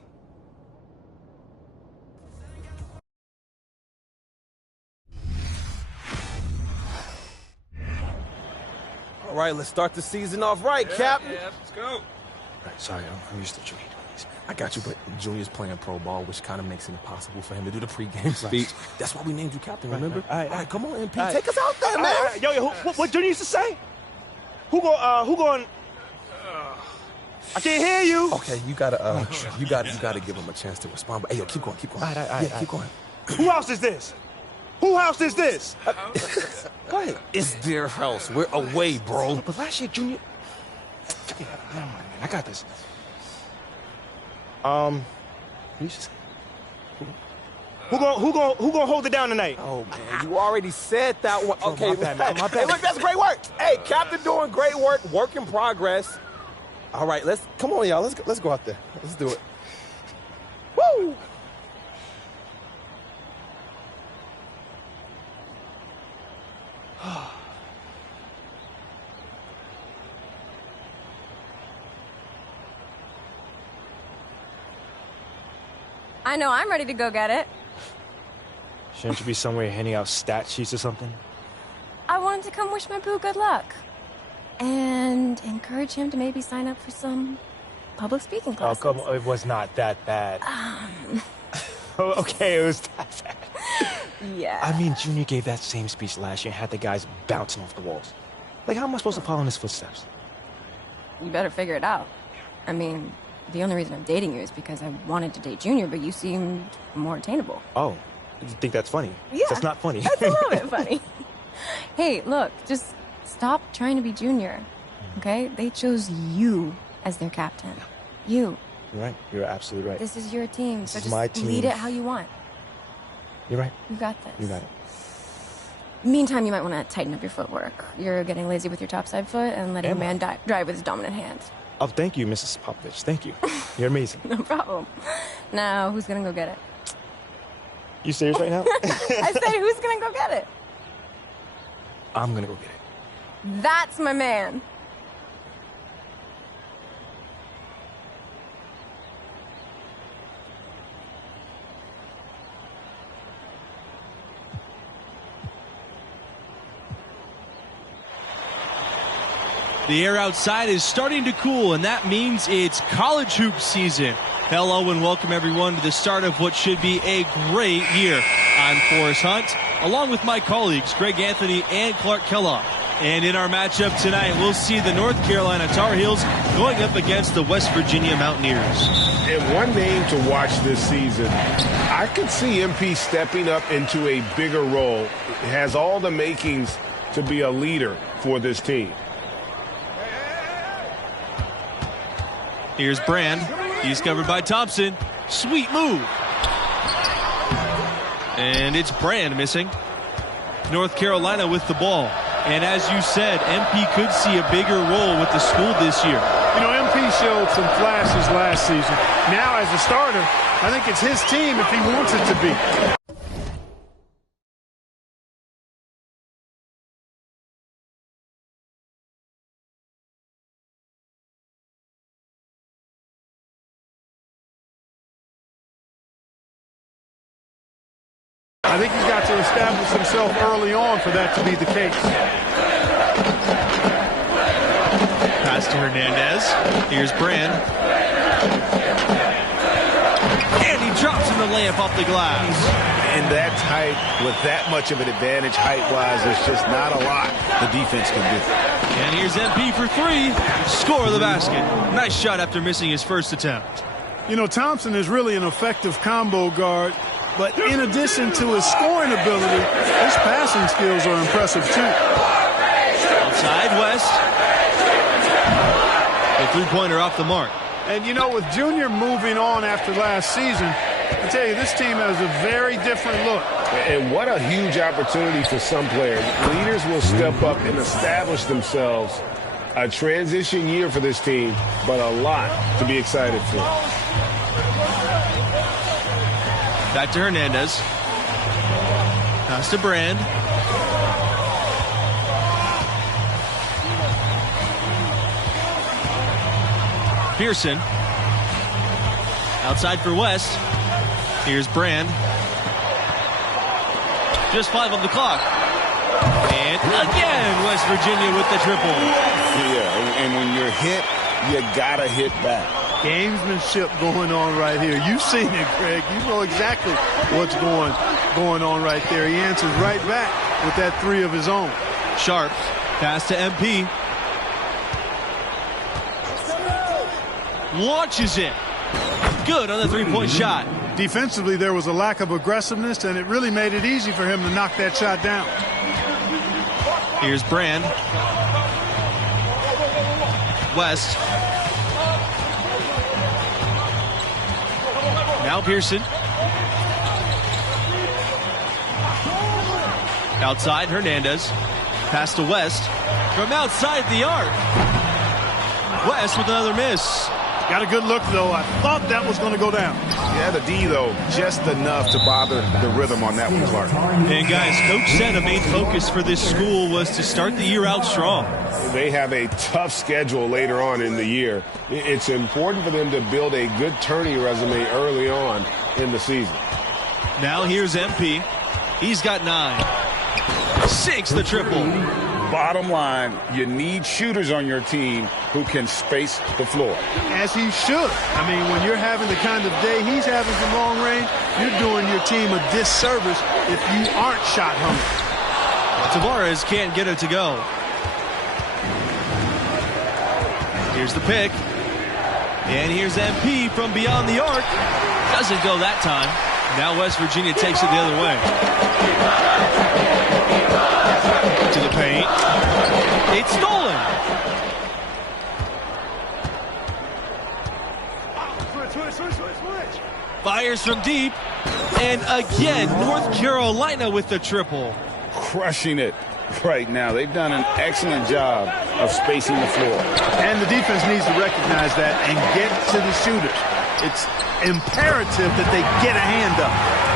All right, let's start the season off right, Cap. Yeah, let's go. Right, sorry, I'm used to Junior doing this, man. I got you, but Junior's playing pro ball, which kind of makes it impossible for him to do the pregame speech. That's why we named you captain, remember? All right, All right, come on, MP. All right. Take us out there, man. All right, yo, what Junior used to say? Who going? I can't hear you. Okay, you gotta give him a chance to respond. But hey, yo, keep going. All right. Keep going. Who house is this? Who house is this? Go ahead. It's their house. We're away, bro. But last year, Junior. Yeah, never mind, man. I got this. You just. Who gonna hold it down tonight? Oh man, you already said that one. Okay, my bad. Hey, look, that's great work. Hey, Captain doing great work. Work in progress. All right, come on, y'all. Let's go out there. Let's do it. Woo! I know I'm ready to go get it. Shouldn't you be somewhere handing out stat sheets or something? I wanted to come wish my boo good luck. And encourage him to maybe sign up for some public speaking classes. Oh, come on. It was not that bad. Okay, it was that bad. Yeah. I mean, Junior gave that same speech last year and had the guys bouncing off the walls. Like, how am I supposed to follow in his footsteps? You better figure it out. I mean, the only reason I'm dating you is because I wanted to date Junior, but you seemed more attainable. Oh, you think that's funny? Yeah. That's not funny. That's a little bit funny. Hey, look, just stop trying to be Junior, okay? They chose you as their captain. You. You're right. You're absolutely right. This is your team, so is just my team. lead it how you want. You're right. You got this. You got it. Meantime, you might want to tighten up your footwork. You're getting lazy with your topside foot and letting a man drive with his dominant hand. Oh, thank you, Mrs. Popovich. Thank you. You're amazing. No problem. Now, who's going to go get it? You serious right now? I said, who's going to go get it? I'm going to go get it. That's my man. The air outside is starting to cool, and that means it's college hoop season. Hello and welcome everyone to the start of what should be a great year. I'm Forrest Hunt, along with my colleagues Greg Anthony and Clark Kellogg. And in our matchup tonight, we'll see the North Carolina Tar Heels going up against the West Virginia Mountaineers. And one name to watch this season, I could see MP stepping up into a bigger role. It has all the makings to be a leader for this team. Here's Brand. He's covered by Thompson. Sweet move. And it's Brand missing. North Carolina with the ball. And as you said, MP could see a bigger role with the school this year. You know, MP showed some flashes last season. Now, as a starter, I think it's his team if he wants it to be. I think he's got to establish himself early on for that to be the case. Pass to Hernandez. Here's Brand. And he drops in the layup off the glass. And that height, with that much of an advantage height-wise, there's just not a lot the defense can do. And here's MP for three. Score of the basket. Nice shot after missing his first attempt. You know, Thompson is really an effective combo guard. But in addition to his scoring ability, his passing skills are impressive, too. Outside West. The three-pointer off the mark. And, you know, with Junior moving on after last season, I tell you, this team has a very different look. And what a huge opportunity for some players. Leaders will step up and establish themselves. A transition year for this team, but a lot to be excited for. Back to Hernandez. Pass to Brand. Pearson. Outside for West. Here's Brand. Just 5 on the clock. And again, West Virginia with the triple. Yeah, and when you're hit, you gotta hit back. Gamesmanship going on right here. You've seen it, Greg. You know exactly what's going on right there. He answers right back with that three of his own. Sharp. Pass to MP. Launches it. Good on the three-point shot. Defensively, there was a lack of aggressiveness, and it really made it easy for him to knock that shot down. Here's Brand. West. Now Pearson. Outside, Hernandez. Pass to West. From outside the arc. West with another miss. Got a good look, though. I thought that was going to go down. Yeah, the D, though, just enough to bother the rhythm on that one, Clark. And, guys, Coach said a main focus for this school was to start the year out strong. They have a tough schedule later on in the year. It's important for them to build a good tourney resume early on in the season. Now here's MP. He's got 9. 6 the triple. Bottom line, you need shooters on your team who can space the floor. As he should. I mean, when you're having the kind of day he's having from long range, you're doing your team a disservice if you aren't shot hungry. Tavares can't get it to go. Here's the pick. And here's MP from beyond the arc. Doesn't go that time. Now West Virginia takes it the other way. To the paint. It's stolen. Fires from deep. And again, North Carolina with the triple. Crushing it right now. They've done an excellent job of spacing the floor. And the defense needs to recognize that and get to the shooters. It's imperative that they get a hand up.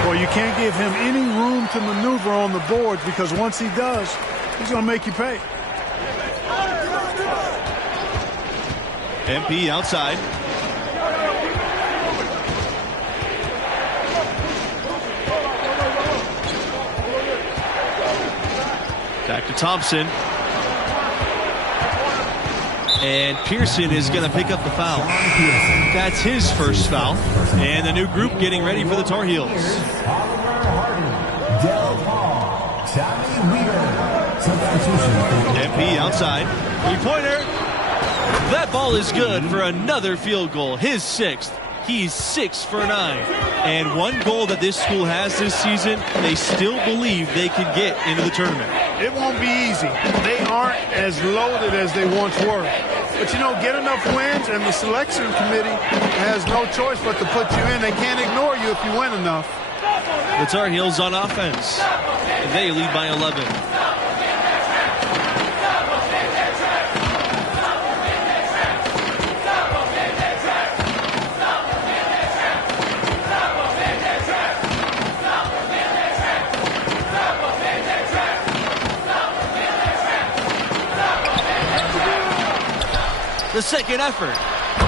Well, you can't give him any room to maneuver on the boards because once he does, he's going to make you pay. MP outside. Back to Thompson. And Pearson is going to pick up the foul. That's his first foul. And the new group getting ready for the Tar Heels. MP outside. Three-pointer. That ball is good for another field goal. His 6th. He's 6 for 9. And one goal that this school has this season, they still believe they can get into the tournament. It won't be easy. They aren't as loaded as they once were. But, you know, get enough wins, and the selection committee has no choice but to put you in. They can't ignore you if you win enough. The Tar Heels on offense. They lead by 11. The second effort,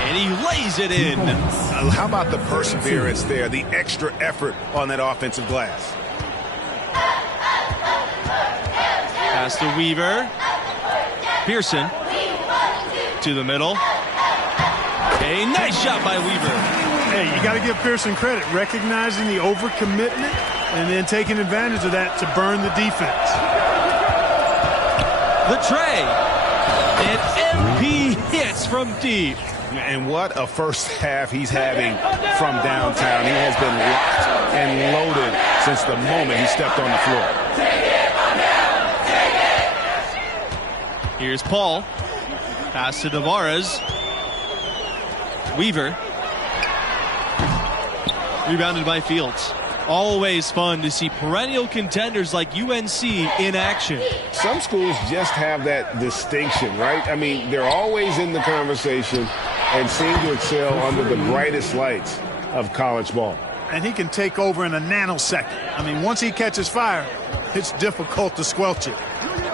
and he lays it in. How about the perseverance there, the extra effort on that offensive glass? Pass to Weaver. Pearson to the middle. A nice shot by Weaver. Hey, you got to give Pearson credit, recognizing the overcommitment and then taking advantage of that to burn the defense. The tray. And MP hits from deep. And what a first half he's having from downtown. He has been locked and loaded since the moment he stepped on the floor. Here's Paul. Pass to Tavares. Weaver. Rebounded by Fields. Always fun to see perennial contenders like UNC in action. Some schools just have that distinction, right? I mean, they're always in the conversation and seem to excel under the brightest lights of college ball. And he can take over in a nanosecond. I mean, once he catches fire, it's difficult to squelch it.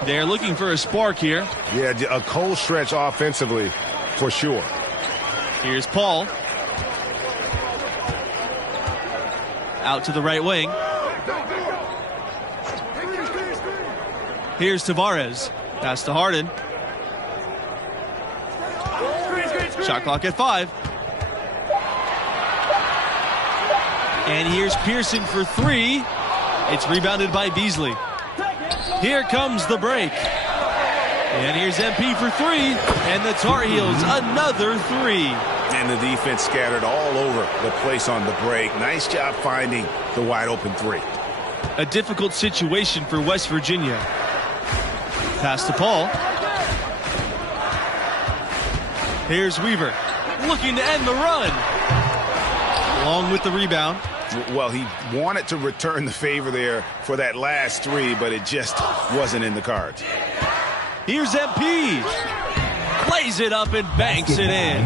They're looking for a spark here. Yeah, a cold stretch offensively, for sure. Here's Paul. Out to the right wing. Here's Tavares. Pass to Harden. Shot clock at 5. And here's Pearson for 3. It's rebounded by Beasley. Here comes the break. And here's MP for 3. And the Tar Heels another 3. And the defense scattered all over the place on the break. Nice job finding the wide open 3. A difficult situation for West Virginia. Pass to Paul. Here's Weaver looking to end the run. Along with the rebound. Well, he wanted to return the favor there for that last 3, but it just wasn't in the cards. Here's MP. Plays it up and banks it in.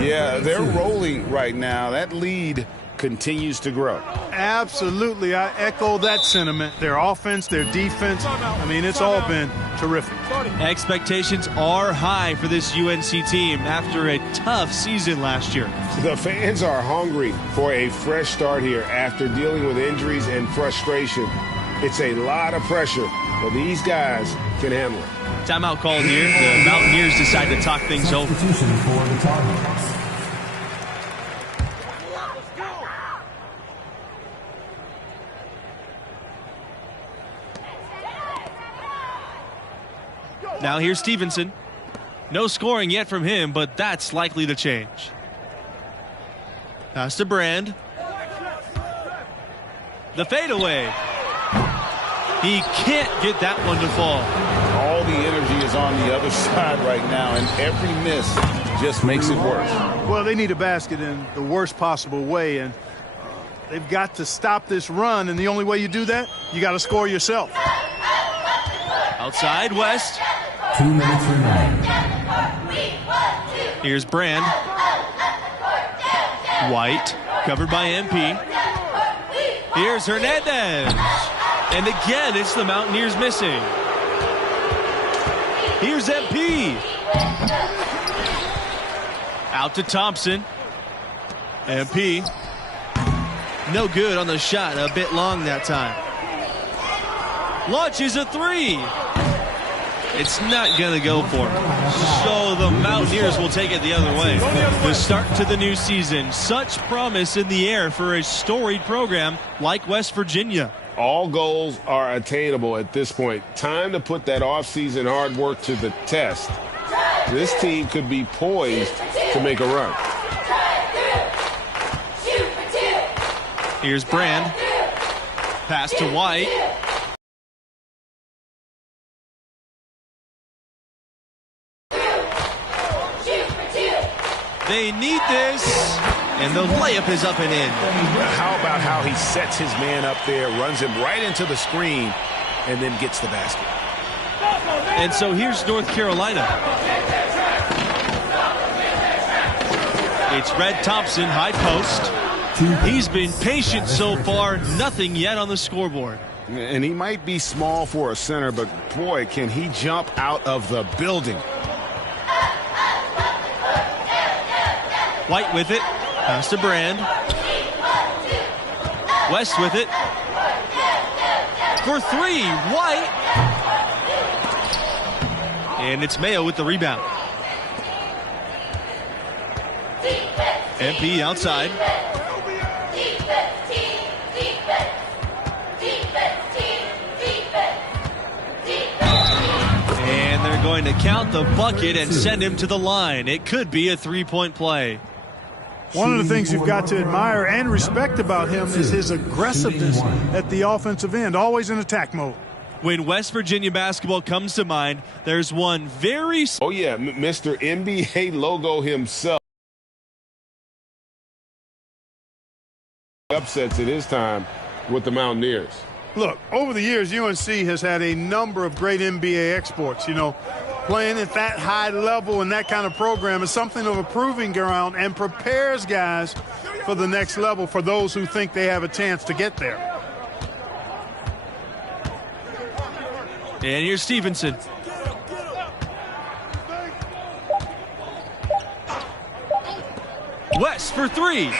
Yeah, they're rolling right now. That lead continues to grow. Absolutely. I echo that sentiment. Their offense, their defense, I mean, it's all been terrific. Expectations are high for this UNC team after a tough season last year. The fans are hungry for a fresh start here after dealing with injuries and frustration. It's a lot of pressure, but these guys can handle it. Timeout called here. The Mountaineers decide to talk things over. Now here's Stevenson. No scoring yet from him, but that's likely to change. Pass to Brand. The fadeaway. He can't get that one to fall. All the energy is on the other side right now, and every miss just makes it worse. Well, they need a basket in the worst possible way, and they've got to stop this run, and the only way you do that, you got to score yourself. Outside, West. 2 minutes remaining. Here's Brand. White, covered by MP. Here's Hernandez. And again, it's the Mountaineers missing. Here's MP. Out to Thompson. MP. No good on the shot. A bit long that time. Launches a three. It's not going to go for him. So the Mountaineers will take it the other way. The start to the new season. Such promise in the air for a storied program like West Virginia. All goals are attainable at this point. Time to put that offseason hard work to the test. This team could be poised to make a run. Here's Brand. Pass to White. They need this, and the layup is up and in. How about how he sets his man up there, runs him right into the screen, and then gets the basket. And so here's North Carolina. It's Red Thompson, high post. He's been patient so far, nothing yet on the scoreboard. And he might be small for a center, but boy, can he jump out of the building. White with it. Pass to Brand. West with it. For three. White. And it's Mayo with the rebound. MP outside. And they're going to count the bucket and send him to the line. It could be a three-point play. One of the things you've got to admire and respect about him is his aggressiveness at the offensive end, always in attack mode. When West Virginia basketball comes to mind, there's one very... Oh, yeah, Mr. NBA logo himself. Upsets at his time with the Mountaineers. Look, over the years, UNC has had a number of great NBA exports. You know, playing at that high level and that kind of program is something of a proving ground and prepares guys for the next level for those who think they have a chance to get there. And here's Stevenson. West for three.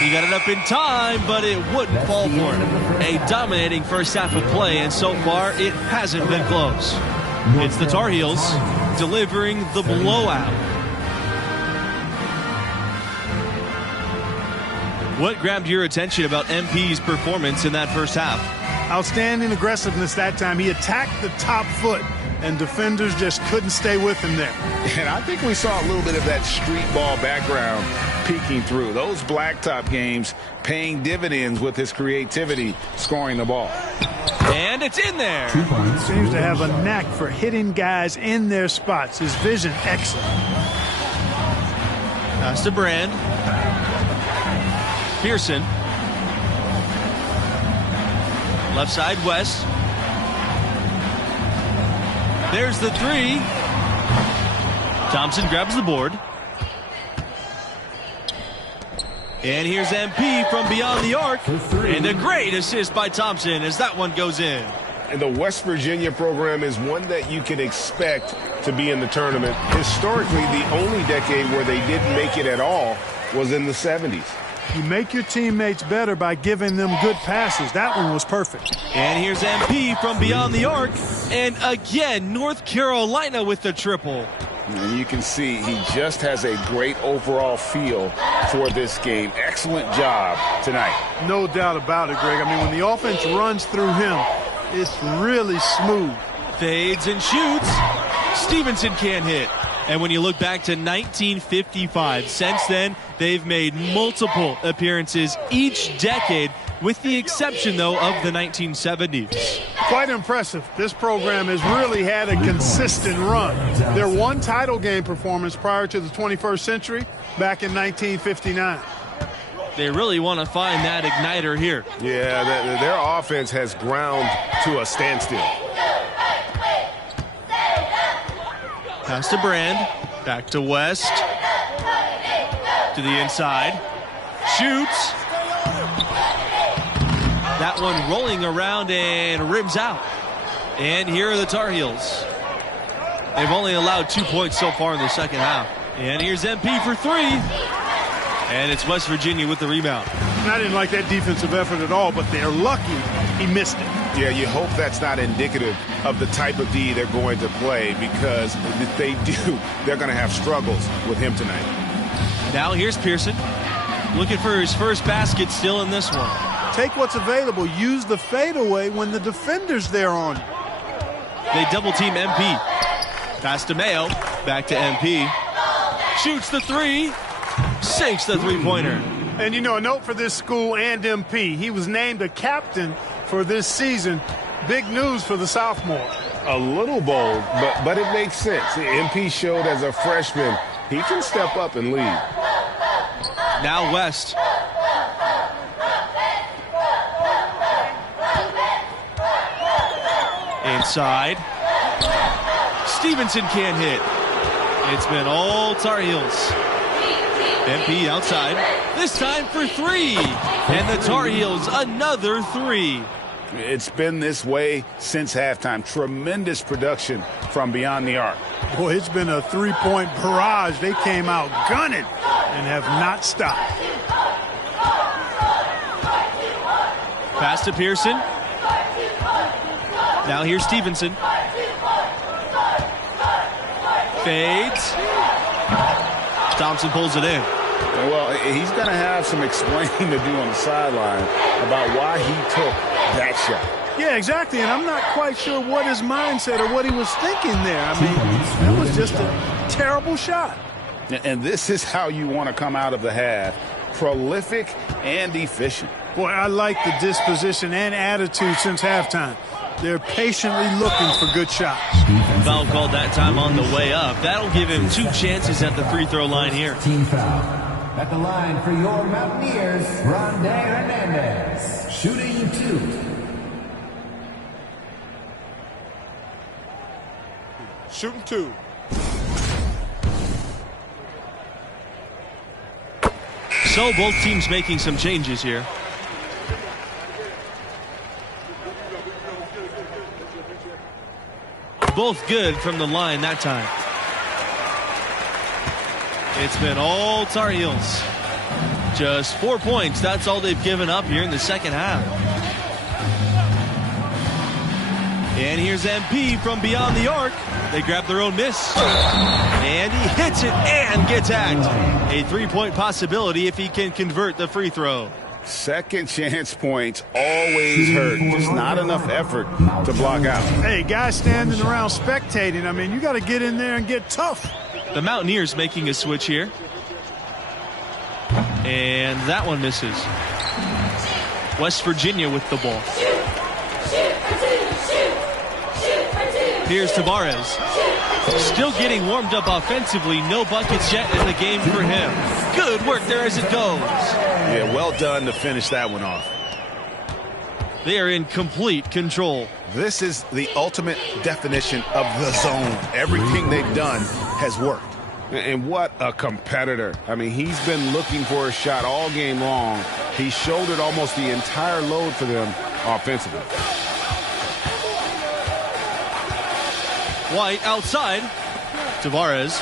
He got it up in time, but it wouldn't fall for him. A dominating first half of play, and so far it hasn't been close. It's the Tar Heels delivering the blowout. What grabbed your attention about MP's performance in that first half? Outstanding aggressiveness that time. He attacked the top foot, and defenders just couldn't stay with him there. And I think we saw a little bit of that street ball background peeking through. Those blacktop games paying dividends with his creativity scoring the ball. And it's in there. He seems to have a knack for hitting guys in their spots. His vision, excellent. Pass to Brand. Pearson. Left side, West. There's the three. Thompson grabs the board. And here's MP from beyond the arc. And a great assist by Thompson as that one goes in. And the West Virginia program is one that you can expect to be in the tournament. Historically, the only decade where they didn't make it at all was in the 70s. You make your teammates better by giving them good passes. That one was perfect. And here's MP from beyond the arc. And again, North Carolina with the triple. And you can see he just has a great overall feel for this game. Excellent job tonight. No doubt about it, Greg. I mean, when the offense runs through him, it's really smooth. Fades and shoots. Stevenson can't hit. And when you look back to 1955, since then, they've made multiple appearances each decade, with the exception, though, of the 1970s. Quite impressive. This program has really had a consistent run. Their one title game performance prior to the 21st century back in 1959. They really want to find that igniter here. Yeah, their offense has ground to a standstill. Pass to Brand. Back to West. To the inside. Shoots. That one rolling around and rims out. And here are the Tar Heels. They've only allowed 2 points so far in the second half. And here's MP for three. And it's West Virginia with the rebound. I didn't like that defensive effort at all, but they're lucky he missed it. Yeah, you hope that's not indicative of the type of D they're going to play, because if they do, they're going to have struggles with him tonight. Now here's Pearson. Looking for his first basket still in this one. Take what's available. Use the fadeaway when the defender's there on you. They double team MP. Pass to Mayo. Back to MP. Shoots the three. Sinks the three-pointer. And, you know, a note for this school and MP. He was named a captain for this season. Big news for the sophomore. A little bold, but it makes sense. MP showed as a freshman he can step up and lead. Now West. Inside. Stevenson can't hit. It's been all Tar Heels. MP outside. This time for three. And the Tar Heels another three. It's been this way since halftime. Tremendous production from beyond the arc. Boy, it's been a three-point barrage. They came out gunning and have not stopped. Pass to Pearson. Now here's Stevenson. Fades. Thompson pulls it in. Well, he's going to have some explaining to do on the sideline about why he took that shot. Yeah, exactly, and I'm not quite sure what his mindset or what he was thinking there. I mean, that was just a terrible shot. And this is how you want to come out of the half. Prolific and efficient. Boy, I like the disposition and attitude since halftime. They're patiently looking for good shots. Foul called that time on the way up. That'll give him two chances at the free throw line here. Team foul. At the line for your Mountaineers, Rondé Hernandez. Shooting two. Shooting two. So both teams making some changes here. Both good from the line that time. It's been all Tar Heels. Just 4 points. That's all they've given up here in the second half. And here's MP from beyond the arc. They grab their own miss. And he hits it and gets hacked. A three-point possibility if he can convert the free throw. Second chance points always hurt. Just not enough effort to block out. Hey, guys standing around spectating. I mean, you got to get in there and get tough. The Mountaineers making a switch here. And that one misses. West Virginia with the ball. Here's Tavares. Still getting warmed up offensively. No buckets yet in the game for him. Good work there as it goes. Yeah, well done to finish that one off. They are in complete control. This is the ultimate definition of the zone. Everything they've done has worked. And what a competitor. I mean, he's been looking for a shot all game long. He shouldered almost the entire load for them offensively. White outside. Tavares.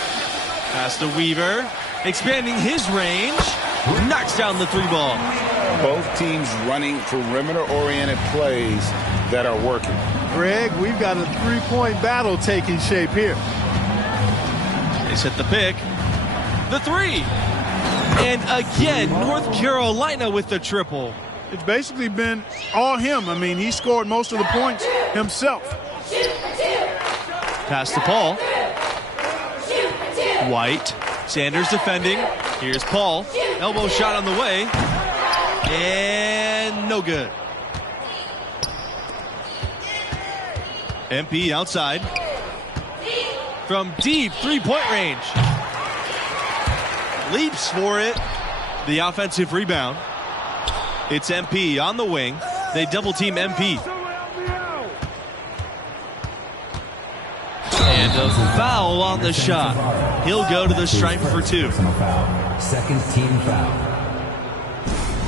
Pass to Weaver. Expanding his range. Knocks down the 3-ball. Both teams running perimeter-oriented plays that are working. Greg, we've got a three-point battle taking shape here. They set the pick. The 3. And again, North Carolina with the triple. It's basically been all him. I mean, he scored most of the points himself. Pass to Paul. White. Sanders defending. Here's Paul. Elbow shot on the way. And no good. MP outside. From deep 3-point range. Leaps for it. The offensive rebound. It's MP on the wing. They double team MP. And a foul on the shot. He'll go to the stripe for 2. Second team foul.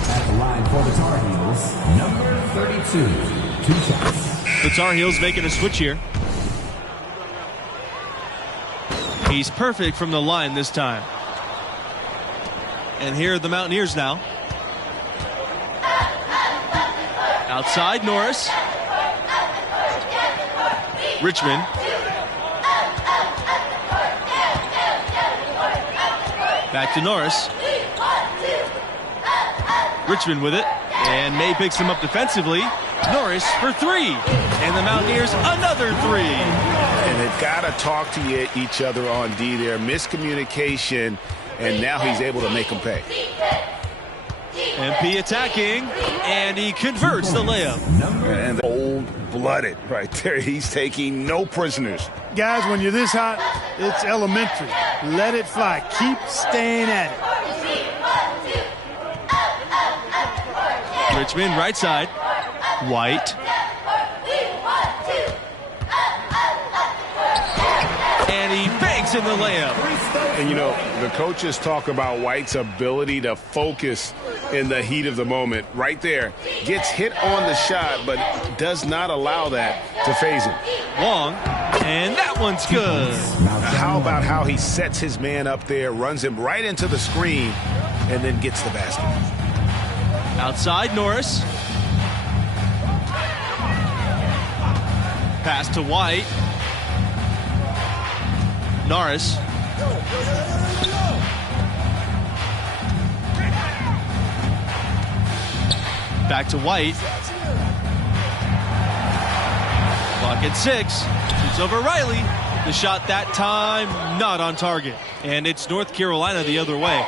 At the line for the Tar Heels, number 32. 2 shots. The Tar Heels making a switch here. He's perfect from the line this time. And here are the Mountaineers now. Outside, Norris. Richmond. Back to Norris. Richmond with it. And May picks him up defensively. Norris for 3. And the Mountaineers another 3. And they've got to talk to each other on D there. Miscommunication. And now he's able to make them pay. MP attacking. And he converts the layup. And cold-blooded right there. He's taking no prisoners. Guys, when you're this hot, it's elementary. Let it fly. Keep staying at it. Richmond right side. White. And he banks in the layup. And, you know, the coaches talk about White's ability to focus in the heat of the moment. Right there. Gets hit on the shot, but does not allow that to phase him. Long. And that one's good. Now, how about how he sets his man up there, runs him right into the screen, and then gets the basket. Outside, Norris. Pass to White. Norris. Back to White. Clock at 6. Shoots over Riley. The shot that time not on target. And it's North Carolina the other way.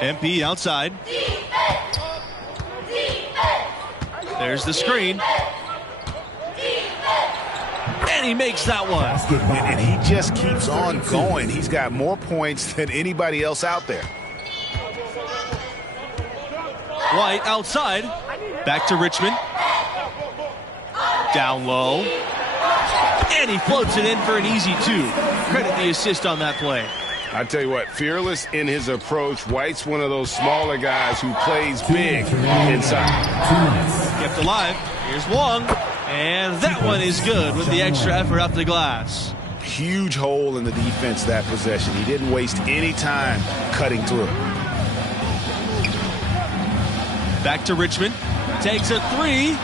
MP outside. There's the screen. And he makes that one. And he just keeps on going. He's got more points than anybody else out there. White outside. Back to Richmond. Down low. And he floats it in for an easy 2. Credit the assist on that play. I tell you what, fearless in his approach. White's one of those smaller guys who plays big inside. Kept alive. Here's Wong. And that one is good with the extra effort up the glass. Huge hole in the defense that possession. He didn't waste any time cutting through. Back to Richmond. Takes a 3.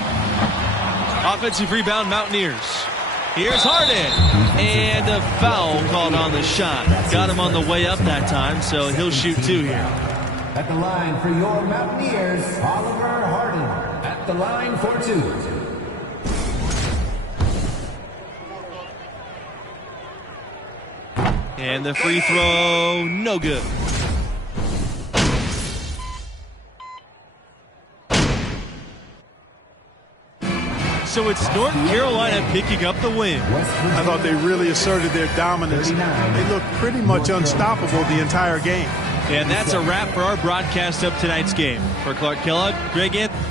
Offensive rebound, Mountaineers. Here's Harden. And a foul called on the shot. Got him on the way up that time, so he'll shoot 2 here. At the line for your Mountaineers, Oliver Harden. At the line for 2. And the free throw, no good. So it's North Carolina picking up the win. I thought they really asserted their dominance. They looked pretty much unstoppable the entire game. And that's a wrap for our broadcast of tonight's game. For Clark Kellogg, Greg Anthony.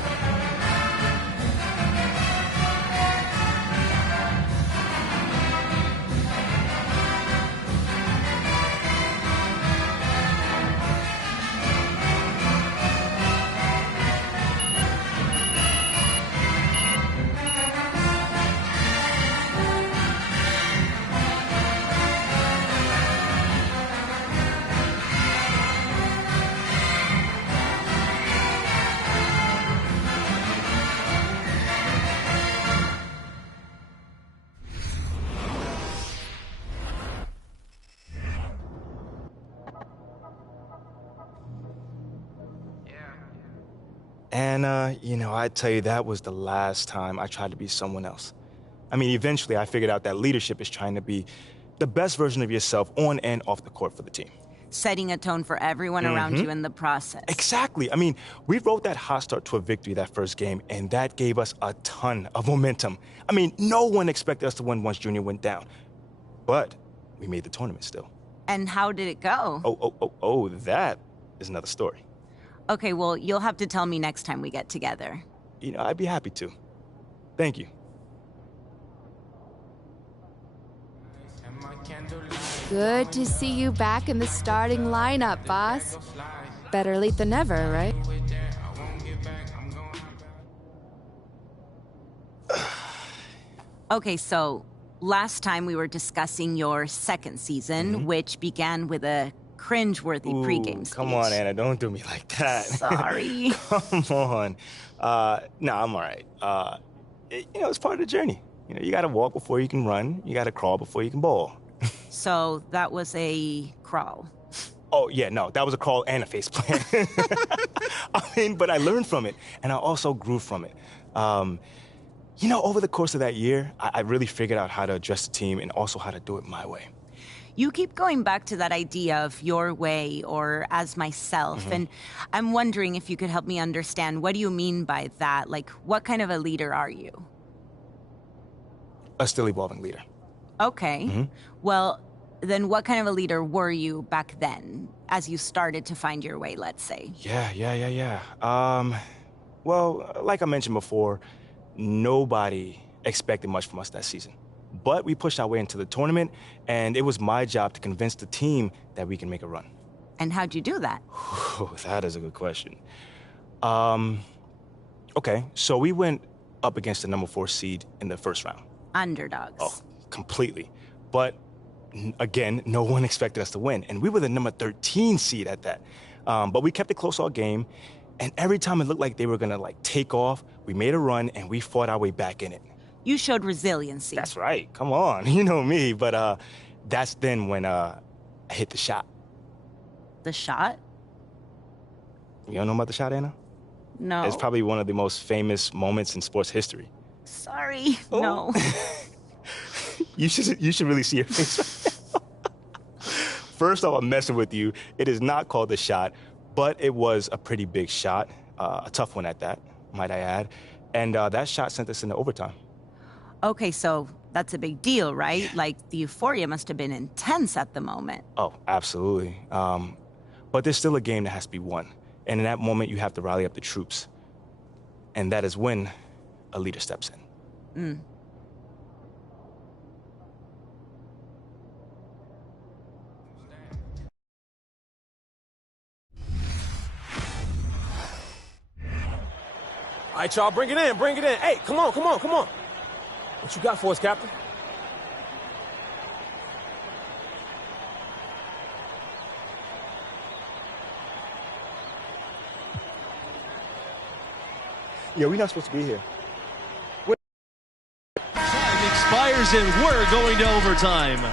And, you know, I tell you, that was the last time I tried to be someone else. I mean, eventually I figured out that leadership is trying to be the best version of yourself on and off the court for the team. Setting a tone for everyone around you in the process. Exactly. I mean, we rode that hot start to a victory that first game, and that gave us a ton of momentum. I mean, no one expected us to win once Junior went down. But we made the tournament still. And how did it go? Oh, that is another story. Okay, well, you'll have to tell me next time we get together. You know, I'd be happy to. Thank you. Good to see you back in the starting lineup, boss. Better late than never, right? Okay, so last time we were discussing your second season, which began with a cringe-worthy pregame speech. Come on, Anna, don't do me like that. Sorry. Come on. No, I'm all right. You know, it's part of the journey. You know, you got to walk before you can run. You got to crawl before you can bowl. So that was a crawl. Oh, yeah, no, that was a crawl and a faceplant. I mean, but I learned from it, and I also grew from it. You know, over the course of that year, I really figured out how to address the team and also how to do it my way. You keep going back to that idea of your way or as myself, and I'm wondering if you could help me understand, what do you mean by that? Like, what kind of a leader are you? A still evolving leader. Okay. Well, then what kind of a leader were you back then, as you started to find your way, let's say? Yeah. Well, like I mentioned before, nobody expected much from us that season. But we pushed our way into the tournament, and it was my job to convince the team that we can make a run. And how'd you do that? That is a good question. Okay, so we went up against the number 4 seed in the first round. Underdogs. Oh, completely. But again, no one expected us to win, and we were the number 13 seed at that. But we kept it close all game, and every time it looked like they were gonna take off, we made a run and we fought our way back in it. You showed resiliency. That's right. Come on, you know me. But that's then when I hit the shot. The shot? You don't know about the shot, Anna? No. It's probably one of the most famous moments in sports history. Sorry, no. You should really see your face. First off, I'm messing with you. It is not called the shot, but it was a pretty big shot, a tough one at that, might I add. And that shot sent us into overtime. Okay, so that's a big deal, right? Like, the euphoria must have been intense at the moment. Oh, absolutely. But there's still a game that has to be won. And in that moment, you have to rally up the troops. And that is when a leader steps in. All right, y'all, bring it in. Hey, come on. What you got for us, Captain? Yeah, we're not supposed to be here. Time expires and we're going to overtime.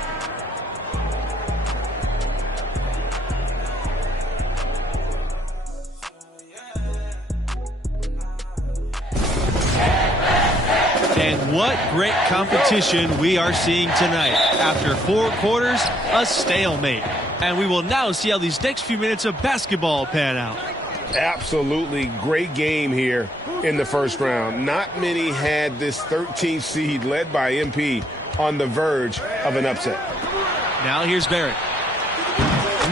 And what great competition we are seeing tonight. After 4 quarters, a stalemate. And we will now see how these next few minutes of basketball pan out. Absolutely great game here in the first round. Not many had this 13th seed led by MP on the verge of an upset. Now here's Barrett.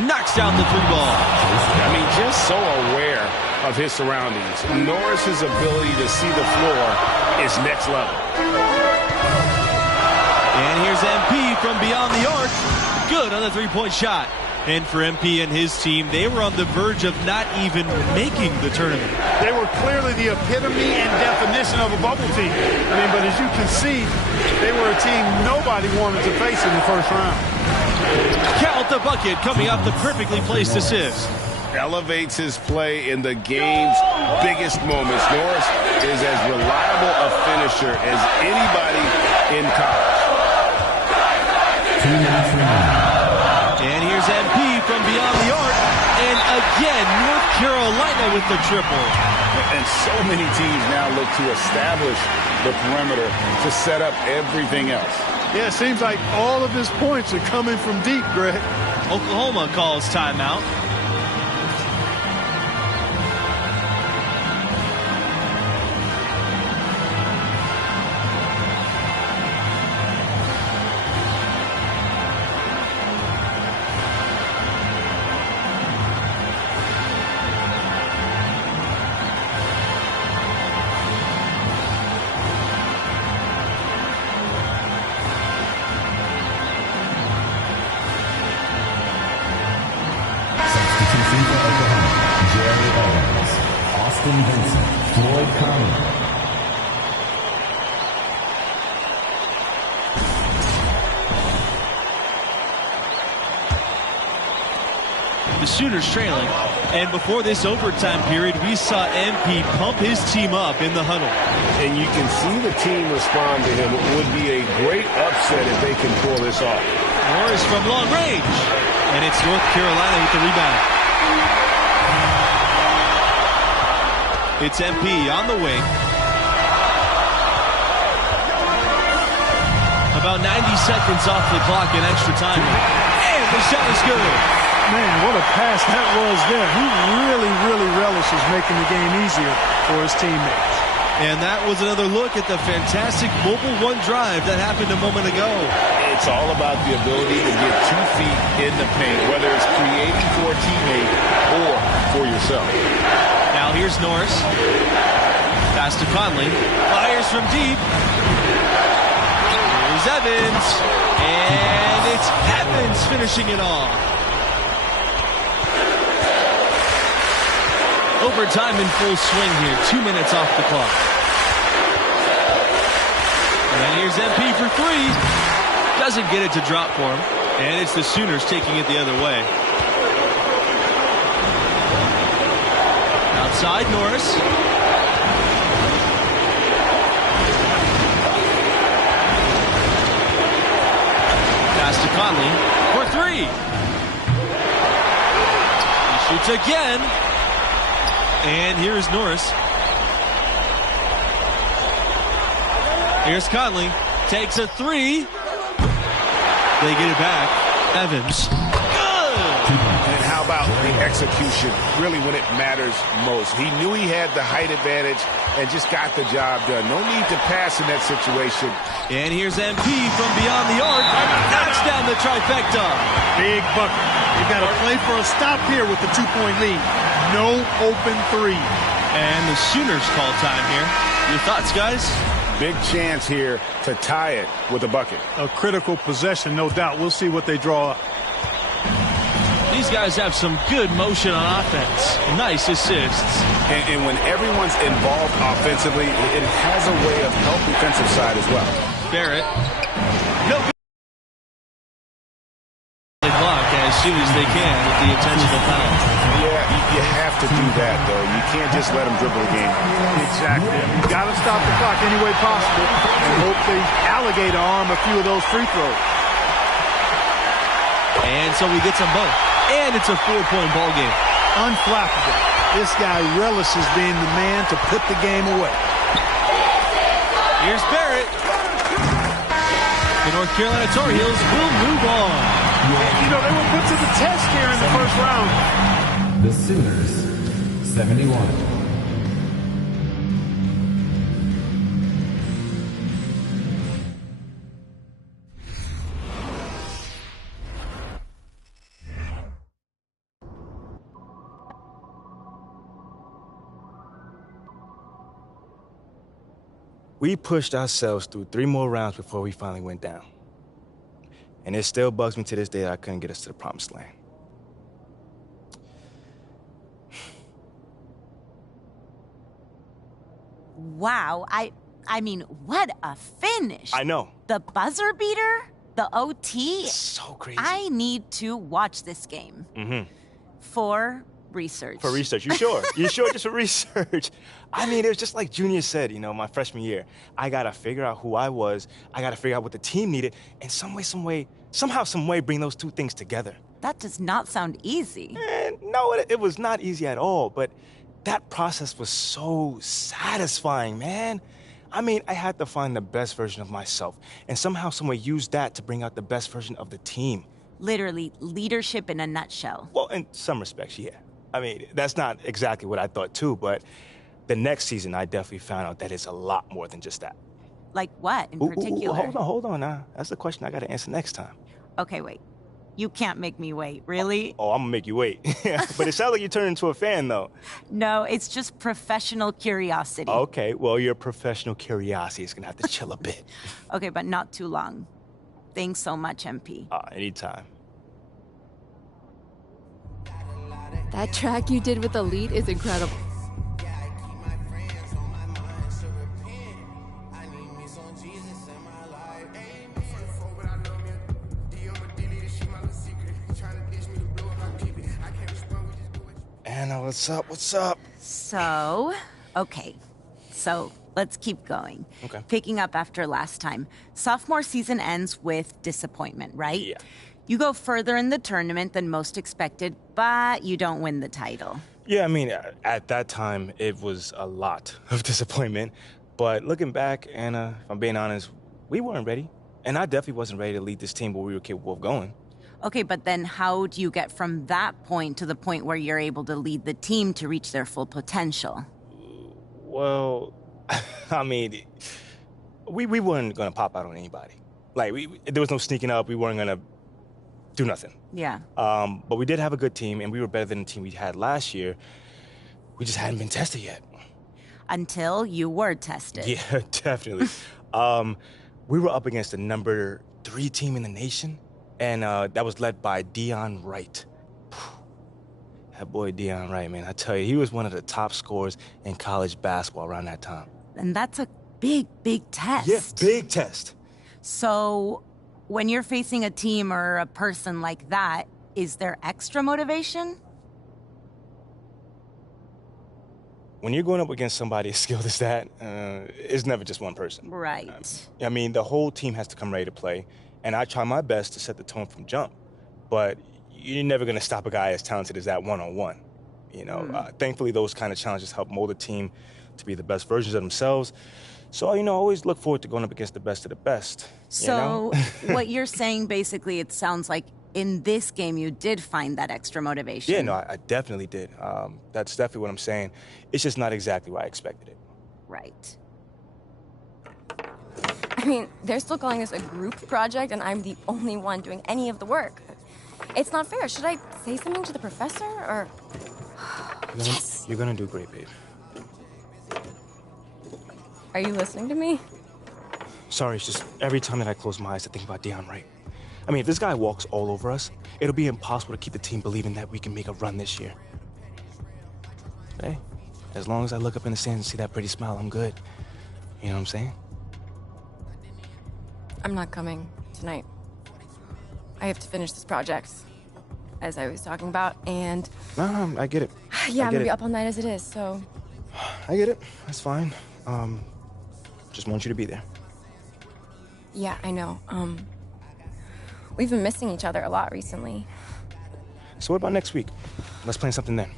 Knocks down the 3 ball. I mean, just so aware of his surroundings. Norris's ability to see the floor is next level. And here's MP from beyond the arc. Good on the 3-point shot. And for MP and his team, they were on the verge of not even making the tournament. They were clearly the epitome and definition of a bubble team. I mean, but as you can see, they were a team nobody wanted to face in the first round. Count the bucket coming off the perfectly placed assist. Elevates his play in the game's biggest moments. Norris is as reliable a finisher as anybody in college. And here's MP from beyond the arc. And again, North Carolina with the triple. And so many teams now look to establish the perimeter to set up everything else. Yeah, it seems like all of his points are coming from deep, Greg. Oklahoma calls timeout. The Sooners trailing, and before this overtime period, we saw MP pump his team up in the huddle. And you can see the team respond to him. It would be a great upset if they can pull this off. Morris from long range, and it's North Carolina with the rebound. It's MP on the wing. About 90 seconds off the clock in extra time. And the shot is good. Man, what a pass that was there. He really, really relishes making the game easier for his teammates. And that was another look at the fantastic mobile one drive that happened a moment ago. It's all about the ability to get 2 feet in the paint, whether it's creating for a teammate or for yourself. Now here's Norris. Pass to Conley. Fires from deep. Here's Evans. And it's Evans finishing it off. Overtime in full swing here. 2 minutes off the clock. And here's MP for three. Doesn't get it to drop for him. And it's the Sooners taking it the other way. Outside, Norris. Pass to Conley for three. He shoots again. And here's Norris. Here's Conley. Takes a three. They get it back. Evans. And how about the execution, really when it matters most? He knew he had the height advantage and just got the job done. No need to pass in that situation. And here's MP from beyond the arc. Knocks down the trifecta. Big bucket. You got to play for a stop here with the 2-point lead. No open three. And the Sooners call time here. Your thoughts, guys? Big chance here to tie it with a bucket. A critical possession, no doubt. We'll see what they draw up. These guys have some good motion on offense. Nice assists. And when everyone's involved offensively, it has a way of help defensive side as well. Barrett. No good. They block as soon as they can with the intentional foul. Yeah, you have to do that, though. You can't just let them dribble the game. Exactly. You got to stop the clock any way possible and hope the alligator arm a few of those free throws. And so we get some both. And it's a 4-point ball game. Unflappable. This guy relishes being the man to put the game away. Here's Barrett. The North Carolina Tar Heels will move on. You know, they were put to the test here in the first round. The Sooners, 71. We pushed ourselves through 3 more rounds before we finally went down. And it still bugs me to this day that I couldn't get us to the promised land. Wow, I mean, what a finish. I know. The buzzer beater, the OT. So crazy. I need to watch this game. Mm-hmm. For research. For research, you sure? You sure just for research? I mean, it was just like Junior said, you know, my freshman year. I got to figure out who I was. I got to figure out what the team needed. And somehow, some way, bring those two things together. That does not sound easy. No, it was not easy at all. But that process was so satisfying, man. I mean, I had to find the best version of myself, and somehow someone used that to bring out the best version of the team. Literally, leadership in a nutshell. Well, in some respects, yeah. I mean, that's not exactly what I thought too, but the next season I definitely found out that it's a lot more than just that. Like what in particular? Hold on now. That's the question I gotta answer next time. Okay, wait. You can't make me wait, really? Oh, I'm gonna make you wait. But it sounds like you turned into a fan, though. No, it's just professional curiosity. Okay, well, your professional curiosity is gonna have to chill a bit. Okay, but not too long. Thanks so much, MP. Anytime. That track you did with the lead is incredible. Anna, what's up? What's up? So, okay. So, let's keep going. Okay. Picking up after last time. Sophomore season ends with disappointment, right? Yeah. You go further in the tournament than most expected, but you don't win the title. Yeah, I mean, at that time, it was a lot of disappointment. But looking back, Anna, if I'm being honest, we weren't ready. And I definitely wasn't ready to lead this team where we were capable of going. Okay, but then how do you get from that point to the point where you're able to lead the team to reach their full potential? Well, I mean, we weren't going to pop out on anybody. Like, there was no sneaking up. We weren't going to do nothing. Yeah. But we did have a good team, and we were better than the team we had last year. We just hadn't been tested yet. Until you were tested. Yeah, definitely. We were up against the number 3 team in the nation, and that was led by Dion Wright. That boy Dion Wright, man, I tell you, he was one of the top scorers in college basketball around that time. And that's a big, big test. Yeah, big test. So, when you're facing a team or a person like that, is there extra motivation? When you're going up against somebody as skilled as that, it's never just one person. Right. I mean, the whole team has to come ready to play, and I try my best to set the tone from jump. But you're never going to stop a guy as talented as that one-on-one. You know, thankfully, those kind of challenges help mold the team to be the best versions of themselves. So, you know, always look forward to going up against the best of the best. So, what you're saying, basically, it sounds like in this game you did find that extra motivation. Yeah, no, I definitely did. That's definitely what I'm saying. It's just not exactly what I expected it. Right. I mean, they're still calling this a group project, and I'm the only one doing any of the work. It's not fair. Should I say something to the professor, or... Yes! You're gonna do great, babe. Are you listening to me? Sorry, it's just every time that I close my eyes, I think about Dion Wright. I mean, if this guy walks all over us, it'll be impossible to keep the team believing that we can make a run this year. Hey, as long as I look up in the stands and see that pretty smile, I'm good. You know what I'm saying? I'm not coming tonight. I have to finish this project, as I was talking about, and... No, I get it. Yeah, I'm gonna be up all night as it is, so... I get it. That's fine. Just want you to be there. Yeah, I know. We've been missing each other a lot recently. So what about next week? Let's plan something then.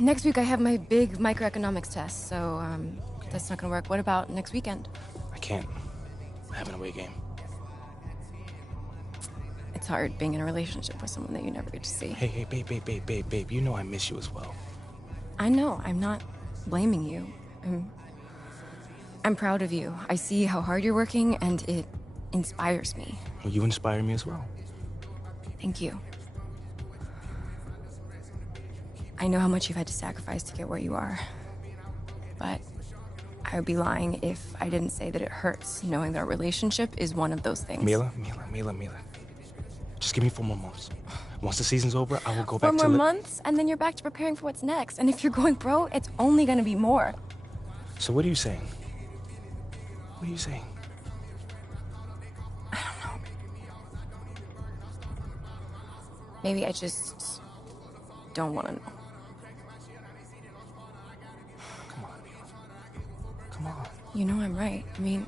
Next week I have my big microeconomics test, so that's not gonna work. What about next weekend? I can't. I have an away game. It's hard being in a relationship with someone that you never get to see. Hey, babe. You know I miss you as well. I know. I'm not blaming you. I'm proud of you. I see how hard you're working, and it inspires me. Well, you inspire me as well. Thank you. I know how much you've had to sacrifice to get where you are, but I would be lying if I didn't say that it hurts knowing that our relationship is one of those things. Mila. Just give me 4 more months. Once the season's over, I will go back to... 4 more months, and then you're back to preparing for what's next. And if you're going pro, it's only gonna be more. So what are you saying? What are you saying? I don't know. Maybe I just don't want to know. Come on. You know I'm right. I mean,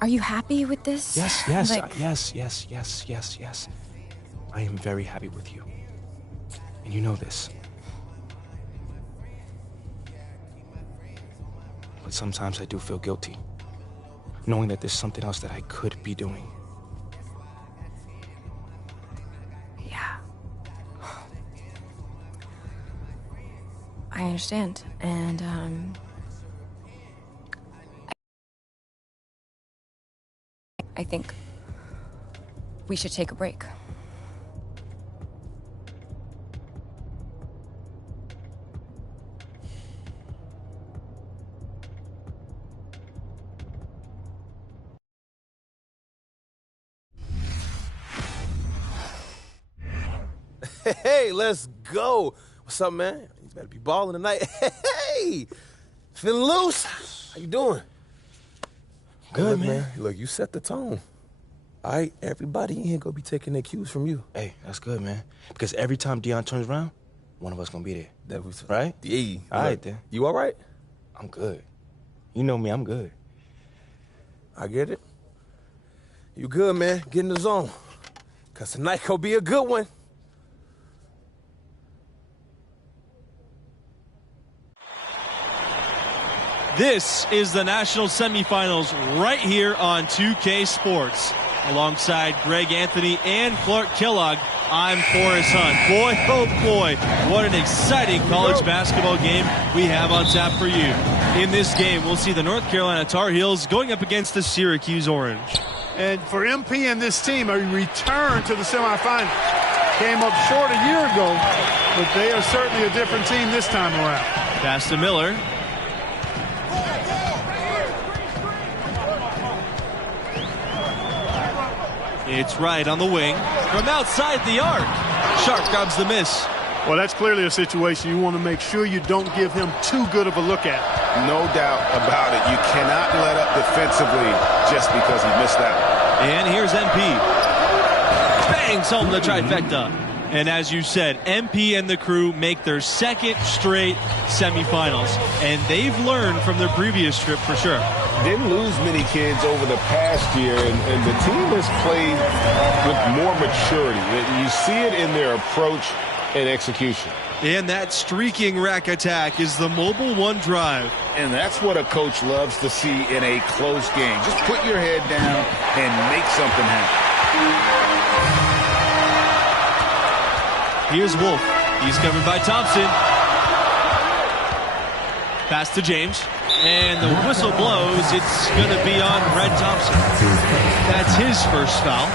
are you happy with this? Yes. I am very happy with you. And you know this. But sometimes I do feel guilty, knowing that there's something else that I could be doing. Yeah. I understand. And, I think we should take a break. Hey, let's go. What's up, man? You better be balling tonight. Hey, feeling loose? How you doing? Good, Hey, man. Look, you set the tone. All right, everybody in here gonna be taking their cues from you. Hey, that's good, man. Because every time Dion turns around, one of us gonna be there. Right? Yeah. All right, then. You all right? I'm good. You know me, I'm good. I get it. You good, man. Get in the zone. Because tonight gonna be a good one. This is the national semifinals right here on 2K Sports. Alongside Greg Anthony and Clark Kellogg, I'm Forrest Hunt. Boy, oh boy, what an exciting college basketball game we have on tap for you. In this game, we'll see the North Carolina Tar Heels going up against the Syracuse Orange. And for MP and this team, a return to the semifinals. Came up short a year ago, but they are certainly a different team this time around. Pass to Miller. It's right on the wing. From outside the arc. Sharp grabs the miss. Well, that's clearly a situation you want to make sure you don't give him too good of a look at. No doubt about it. You cannot let up defensively just because he missed out. And here's MP. Bangs home the trifecta. And as you said, MP and the crew make their second straight semifinals. And they've learned from their previous trip for sure. Didn't lose many kids over the past year, and the team has played with more maturity. You see it in their approach and execution. And that streaking rack attack is the mobile one drive. And that's what a coach loves to see in a close game. Just put your head down and make something happen. Here's Wolf. He's covered by Thompson. Pass to James. And the whistle blows. It's going to be on Red Thompson. That's his first foul.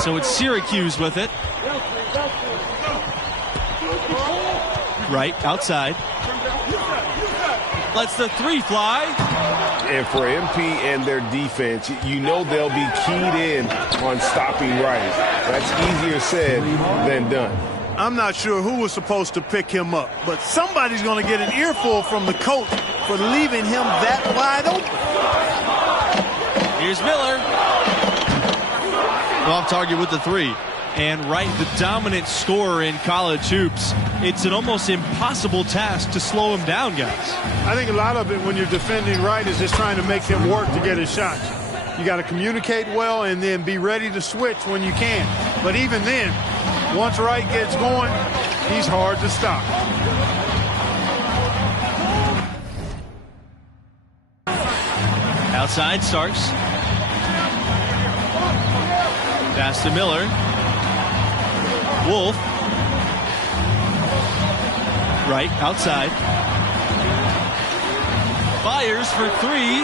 So it's Syracuse with it. Right, outside. Lets the three fly. And for MP and their defense, you know they'll be keyed in on stopping Rice. That's easier said than done. I'm not sure who was supposed to pick him up, but somebody's going to get an earful from the coach for leaving him that wide open. Here's Miller. Off target with the three. And Wright, the dominant scorer in college hoops. It's an almost impossible task to slow him down, guys. I think a lot of it when you're defending Wright is just trying to make him work to get his shots. You got to communicate well and then be ready to switch when you can. But even then, once Wright gets going, he's hard to stop. Outside, Starks. Pass to Miller. Wolf. Right, outside. Fires for three.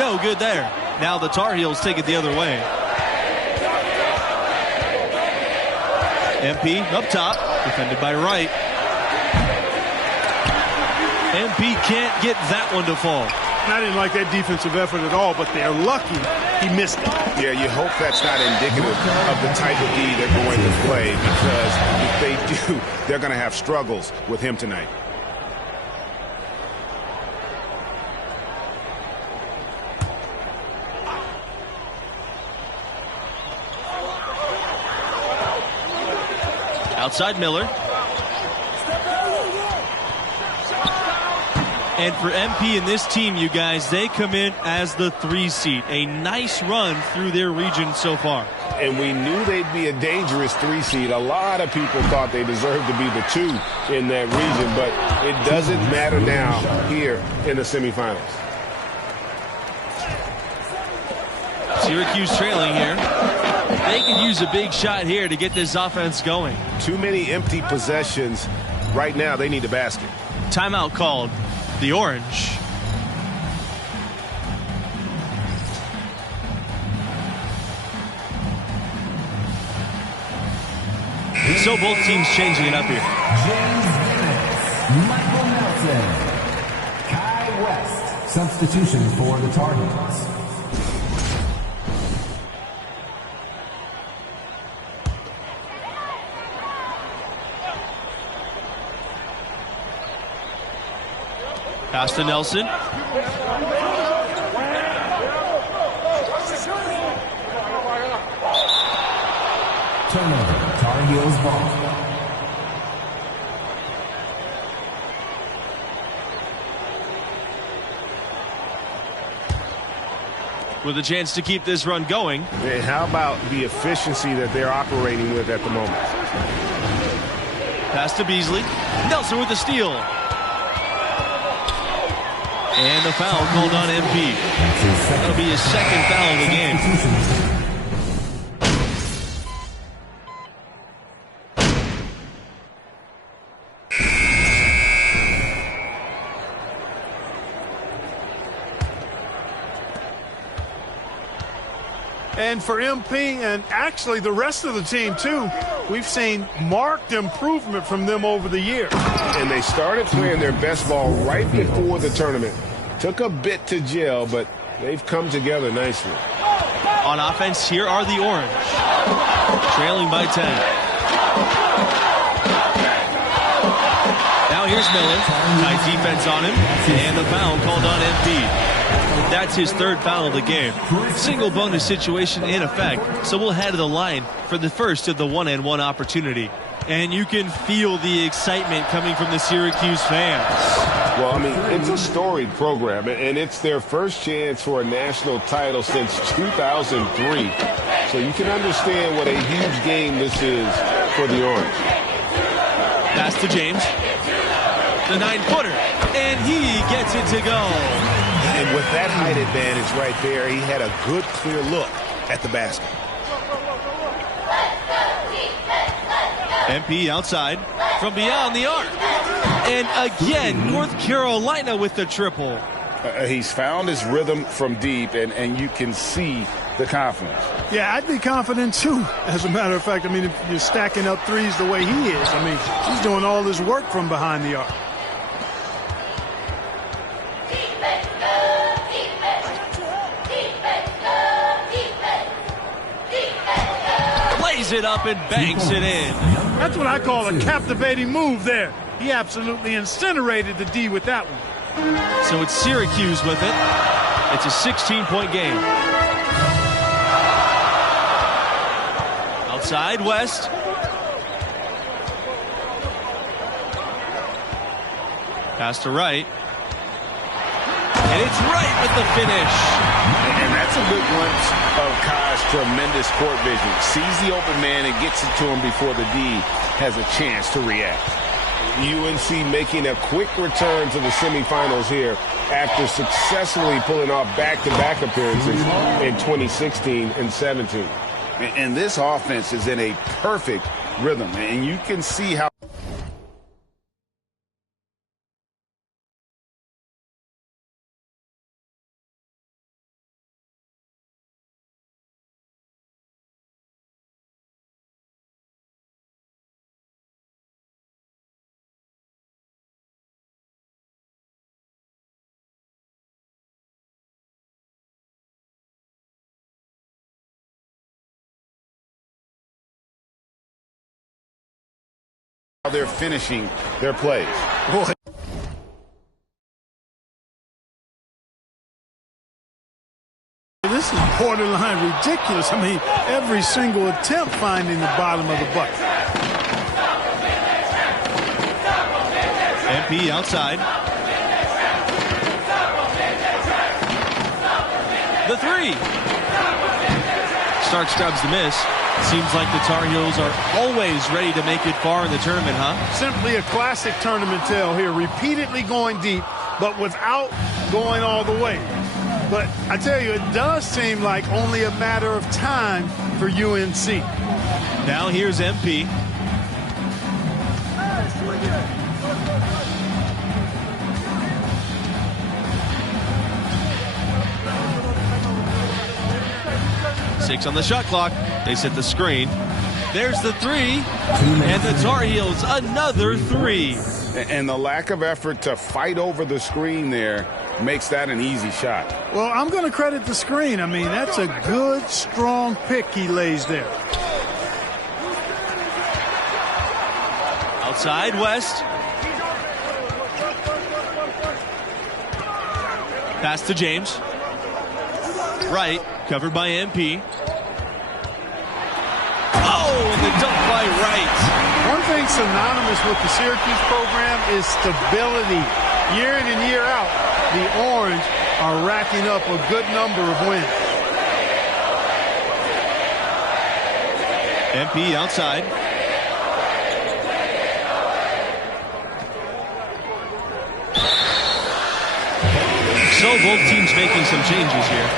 No good there. Now the Tar Heels take it the other way. MP up top, defended by Wright. MP can't get that one to fall. I didn't like that defensive effort at all, but they're lucky he missed it. Yeah, you hope that's not indicative of the type of D they're going to play, because if they do, they're going to have struggles with him tonight. Outside Miller. And for MP and this team, you guys, they come in as the 3 seed. A nice run through their region so far. And we knew they'd be a dangerous 3 seed. A lot of people thought they deserved to be the 2 in that region, but it doesn't matter now here in the semifinals. Syracuse trailing here. They can use a big shot here to get this offense going. Too many empty possessions. Right now, they need a basket. Timeout called. The Orange. So both teams changing it up here. James Bennett, Michael Melton, Kai West. Substitution for the Tar Heels. Pass to Nelson. Turnover, Tar Heels ball. With a chance to keep this run going. And how about the efficiency that they're operating with at the moment? Pass to Beasley. Nelson with the steal. And the foul called on MP. That'll be his second foul of the game. And for MP and actually the rest of the team, too, we've seen marked improvement from them over the year. And they started playing their best ball right before the tournament. Took a bit to gel, but they've come together nicely. On offense, here are the Orange. Trailing by 10. Now here's Miller. Tight defense on him. And the foul called on MP. That's his third foul of the game. Single bonus situation in effect, so we'll head to the line for the first of the one-and-one opportunity. And you can feel the excitement coming from the Syracuse fans. Well, I mean, it's a storied program, and it's their first chance for a national title since 2003. So you can understand what a huge game this is for the Orange. Pass to James. The 9-footer, and he gets it to go. And with that height advantage right there, he had a good, clear look at the basket. MP outside from beyond the arc. And again, North Carolina with the triple. He's found his rhythm from deep, and you can see the confidence. Yeah, I'd be confident, too. As a matter of fact, I mean, if you're stacking up threes the way he is, I mean, he's doing all his work from behind the arc. It up and banks it in. That's what I call a captivating move there. He absolutely incinerated the D with that one. So it's Syracuse with it. It's a 16-point game. Outside, West. Pass to right. And it's right with the finish. And that's a good glimpse of Kai's tremendous court vision. Sees the open man and gets it to him before the D has a chance to react. UNC making a quick return to the semifinals here after successfully pulling off back-to-back appearances in 2016 and 17. And this offense is in a perfect rhythm, and you can see how they're finishing their plays. Boy. This is borderline ridiculous. I mean, every single attempt finding the bottom of the bucket. MP outside. The three. Starks grabs the miss. Seems like the Tar Heels are always ready to make it far in the tournament, huh? Simply a classic tournament tale here. Repeatedly going deep, but without going all the way. But I tell you, it does seem like only a matter of time for UNC. Now here's MP. Six on the shot clock. They set the screen. There's the three. And the Tar Heels, another three. And the lack of effort to fight over the screen there makes that an easy shot. Well, I'm going to credit the screen. I mean, that's a good, strong pick he lays there. Outside, West. Pass to James. Right, covered by MP. Oh, and the dunk by Wright. One thing synonymous with the Syracuse program is stability. Year in and year out, the Orange are racking up a good number of wins. MP outside. So both teams making some changes here.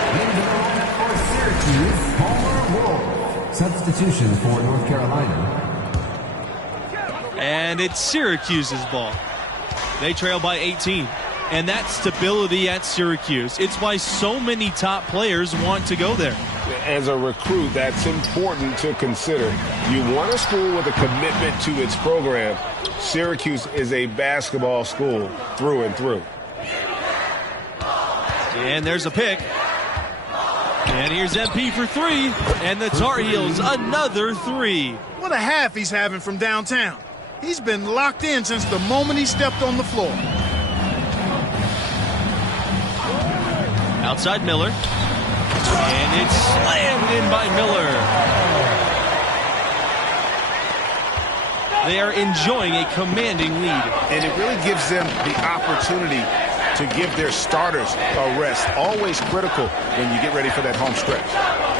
For Syracuse, Homer Wolf. Substitution for North Carolina. And it's Syracuse's ball. They trail by 18. And that stability at Syracuse, it's why so many top players want to go there. As a recruit, that's important to consider. You want a school with a commitment to its program. Syracuse is a basketball school through and through. And there's a pick. And here's MP for three. And the Tar Heels, another three. What a half he's having from downtown. He's been locked in since the moment he stepped on the floor. Outside Miller. And it's slammed in by Miller. They are enjoying a commanding lead. And it really gives them the opportunity to give their starters a rest. Always critical when you get ready for that home stretch.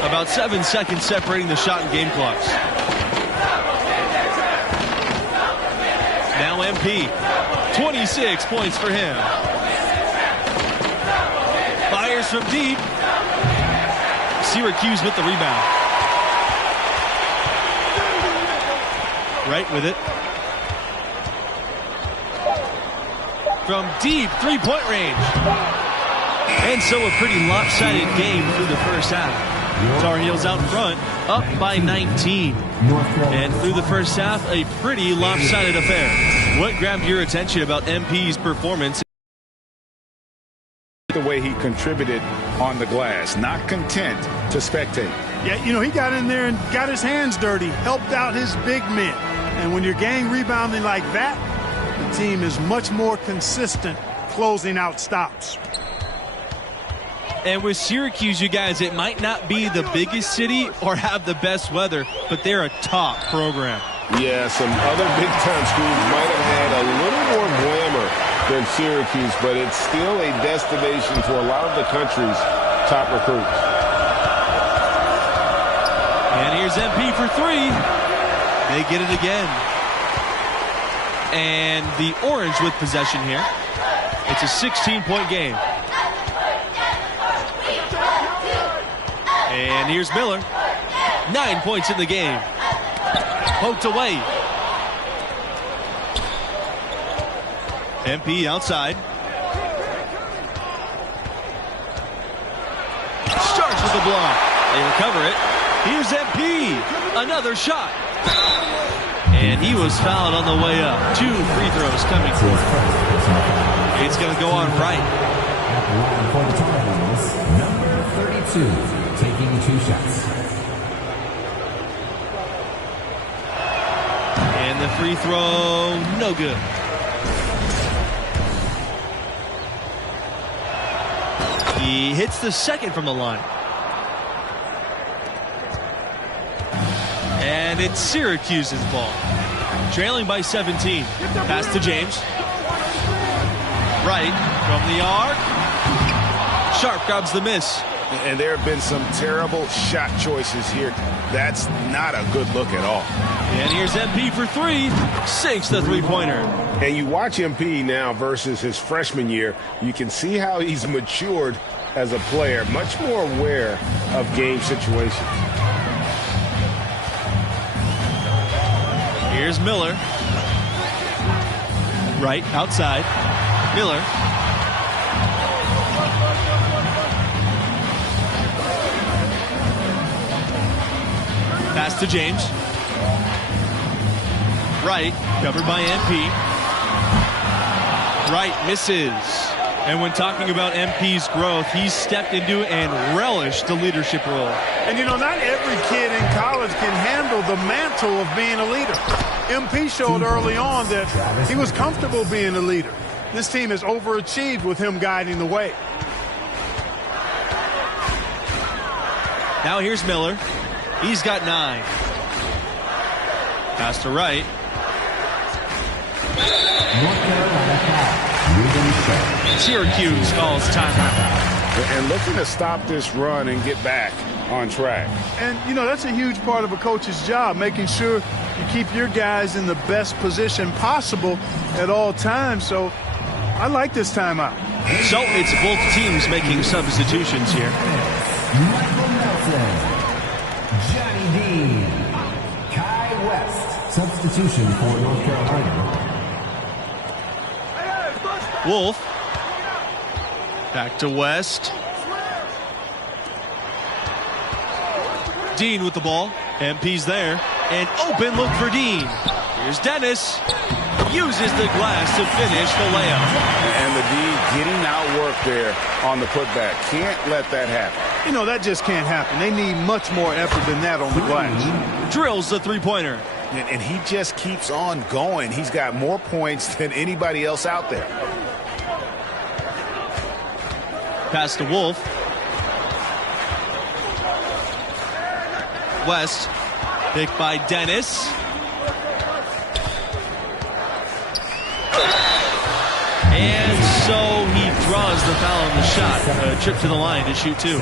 About 7 seconds separating the shot and game clocks. Now MP. 26 points for him. Fires from deep. Syracuse with the rebound. Right with it. From deep three-point range. And so a pretty lopsided game through the first half. Tar Heels out front, up by 19. And through the first half, a pretty lopsided affair. What grabbed your attention about MP's performance? The way he contributed on the glass, not content to spectate. Yeah, you know, he got in there and got his hands dirty, helped out his big men. And when you're gang rebounding like that, the team is much more consistent closing out stops. And with Syracuse, you guys, it might not be the biggest city or have the best weather, but they're a top program. Yeah, some other big-time schools might have had a little more glamour than Syracuse, but it's still a destination for a lot of the country's top recruits. And here's MP for three. They get it again. And the Orange with possession here. It's a 16-point game. And here's Miller. 9 points in the game. Poked away. MP outside. Starks with the block. They recover it. Here's MP. Another shot. And he was fouled on the way up. 2 free throws coming for him. It's going to go on right. For the Tar Heels, number 32, taking 2 shots. And the free throw, no good. He hits the second from the line. And it's Syracuse's ball. Trailing by 17. Pass to James. Right from the arc. Sharp grabs the miss. And there have been some terrible shot choices here. That's not a good look at all. And here's MP for three. Sinks the three-pointer. And you watch MP now versus his freshman year, you can see how he's matured as a player, much more aware of game situations. Here's Miller. Right, outside. Miller. Pass to James. Right, covered by MP. Right, misses. And when talking about MP's growth, he's stepped into and relished the leadership role. And, you know, not every kid in college can handle the mantle of being a leader. MP showed early on that he was comfortable being a leader. This team has overachieved with him guiding the way. Now here's Miller. He's got 9. Pass to Wright. Syracuse calls timeout. And looking to stop this run and get back on track. And, you know, that's a huge part of a coach's job, making sure you keep your guys in the best position possible at all times. So I like this timeout. So it's both teams making substitutions here. Michael Melton, Johnny Dean, Kai West, substitution for North Carolina. Wolf. Back to West. Dean with the ball. MP's there. An open look for Dean. Here's Dennis. Uses the glass to finish the layup. And the D getting outworked there on the putback. Can't let that happen. You know, that just can't happen. They need much more effort than that on the glass. Drills the three-pointer. And he just keeps on going. He's got more points than anybody else out there. Pass to Wolf. West. Picked by Dennis. And so he draws the foul on the shot. A trip to the line to shoot 2.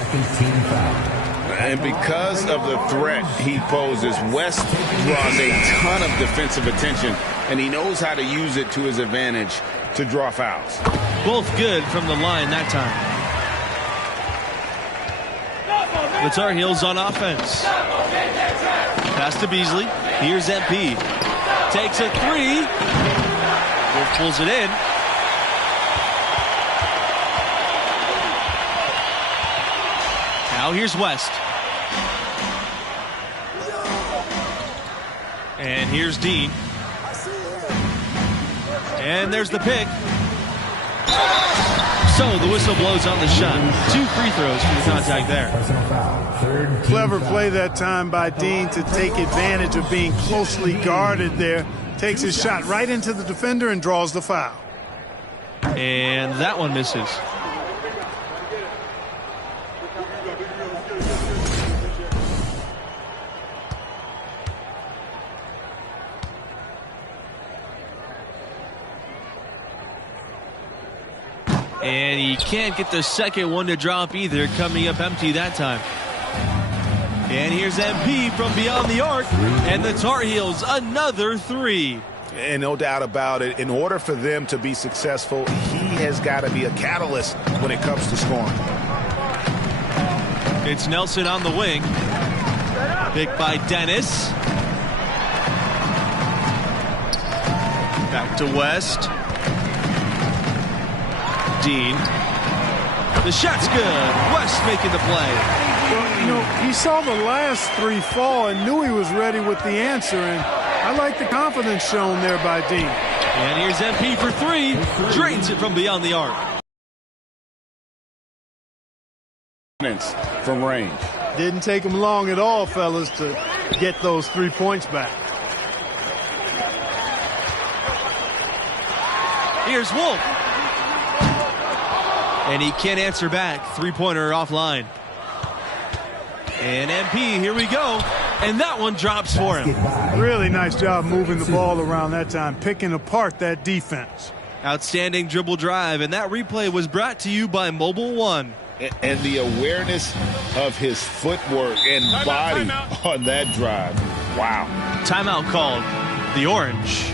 And because of the threat he poses, West draws a ton of defensive attention, and he knows how to use it to his advantage to draw fouls. Both good from the line that time. The Tar Heels on offense. Pass to Beasley. Here's MP. Takes a 3. Wolf pulls it in. Now here's West. And here's Dean. And there's the pick. So the whistle blows on the shot. 2 free throws for the contact there. Clever play that time by Dean to take advantage of being closely guarded there. Takes his shot right into the defender and draws the foul. And that one misses. And he can't get the second one to drop either, coming up empty that time. And here's MP from beyond the arc, and the Tar Heels another 3. And no doubt about it, in order for them to be successful, he has got to be a catalyst when it comes to scoring. It's Nelson on the wing. Picked by Dennis. Back to West. Dean. The shot's good. West making the play. Well, you know, he saw the last 3 fall and knew he was ready with the answer, and I like the confidence shown there by Dean. And here's MP for 3. Drains it from beyond the arc. From range. Didn't take him long at all, fellas, to get those 3 points back. Here's Wolf. And he can't answer back. 3-pointer offline. And MP, here we go. And that one drops for him. Really nice job moving the ball around that time, picking apart that defense. Outstanding dribble drive. And that replay was brought to you by Mobile One. And the awareness of his footwork and body on that drive. Wow. Timeout called. The Orange.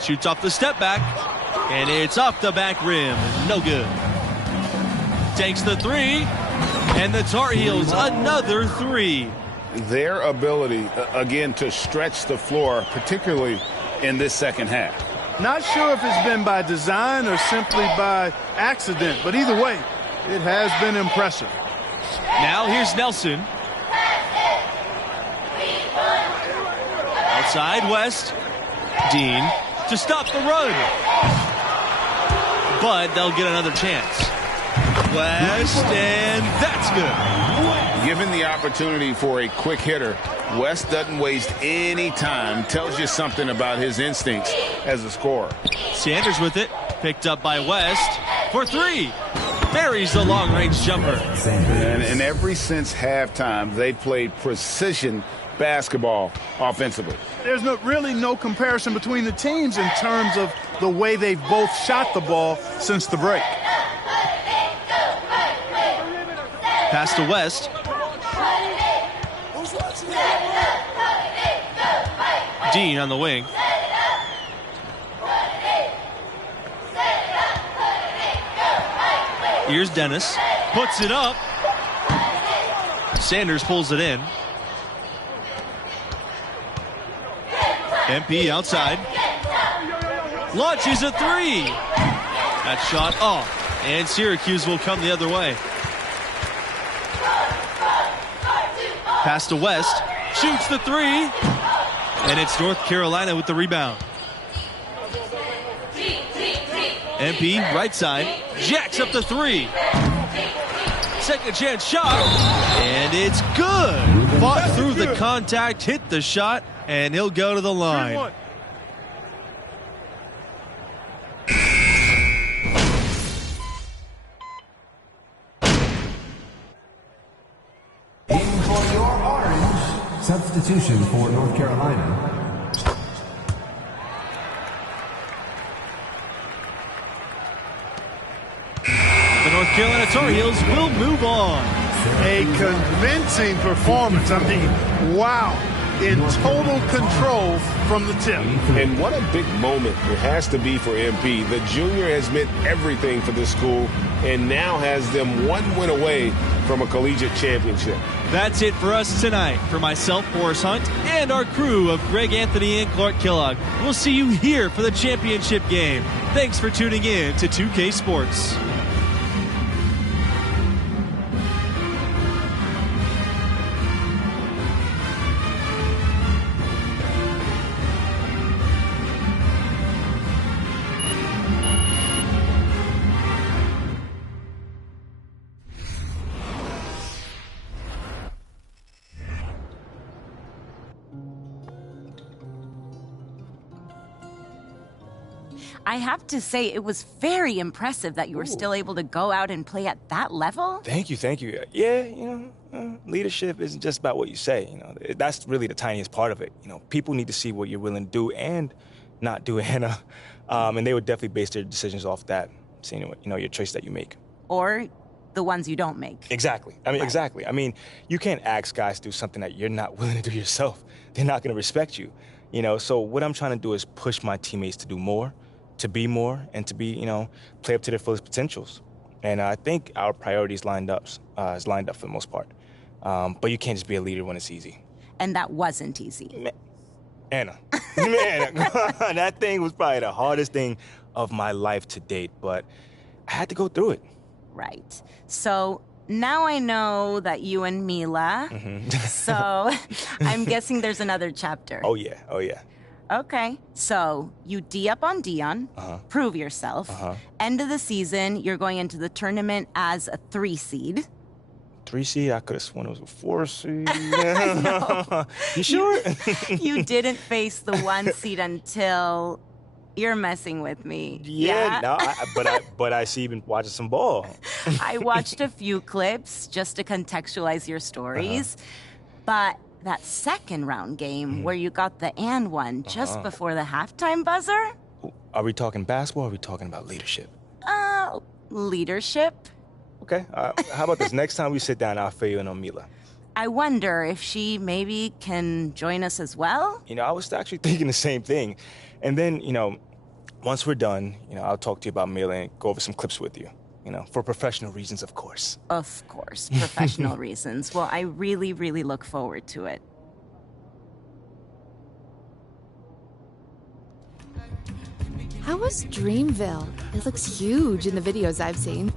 Shoots off the step back, and it's off the back rim. No good. Takes the three, and the Tar Heels another three. Their ability, again, to stretch the floor, particularly in this second half. Not sure if it's been by design or simply by accident, but either way, it has been impressive. Now here's Nelson. Outside West. Dean to stop the run. But they'll get another chance. West, and that's good. Given the opportunity for a quick hitter, West doesn't waste any time. Tells you something about his instincts as a scorer. Sanders with it. Picked up by West for three. Buries the long-range jumper. And ever since halftime, they played precision basketball offensively. There's really no comparison between the teams in terms of the way they've both shot the ball since the break. Pass to West. Dean on the wing. Here's Dennis. Puts it up. Sanders pulls it in. MP outside. Launches a three. That shot off. And Syracuse will come the other way. Pass to West. Shoots the three. And it's North Carolina with the rebound. MP right side. Jacks up the three. Second chance shot. And it's good. Fought through the contact. Hit the shot. And he'll go to the line. In for your Orange, substitution for North Carolina. The North Carolina Tar Heels will move on. A convincing performance. I mean, wow. In total control from the tip. And what a big moment it has to be for MP. The junior has meant everything for this school and now has them one win away from a collegiate championship. That's it for us tonight. For myself, Boris Hunt, and our crew of Greg Anthony and Clark Kellogg, we'll see you here for the championship game. Thanks for tuning in to 2K Sports. I have to say, it was very impressive that you were still able to go out and play at that level. Thank you. Yeah, leadership isn't just about what you say. That's really the tiniest part of it. People need to see what you're willing to do and not do, Hannah. And they would definitely base their decisions off that, seeing your choice that you make. Or the ones you don't make. Exactly. Exactly. You can't ask guys to do something that you're not willing to do yourself. They're not going to respect you. So what I'm trying to do is push my teammates to do more. to be more and to be, play up to their fullest potentials. And I think our priorities is lined up for the most part. But you can't just be a leader when it's easy. And that wasn't easy. Anna, that thing was probably the hardest thing of my life to date, but I had to go through it. Right. So now I know that you and Mila. So I'm guessing there's another chapter. Oh, yeah. Okay. So you D up on Dion, prove yourself. End of the season, you're going into the tournament as a 3 seed. 3 seed? I could have sworn it was a 4 seed. No. You sure? You didn't face the 1 seed until you're messing with me. Yeah? No, but I see you've been watching some ball. I watched a few clips just to contextualize your stories. But that second round game where you got the and one just before the halftime buzzer? Are we talking basketball or are we talking about leadership? Leadership. Okay. How about this? Next time we sit down, I'll fill you in on Mila. I wonder if she maybe can join us as well? I was actually thinking the same thing. And then, once we're done, I'll talk to you about Mila and go over some clips with you. For professional reasons, of course. Of course, professional reasons. Well, I really, really look forward to it. How was Dreamville? It looks huge in the videos I've seen.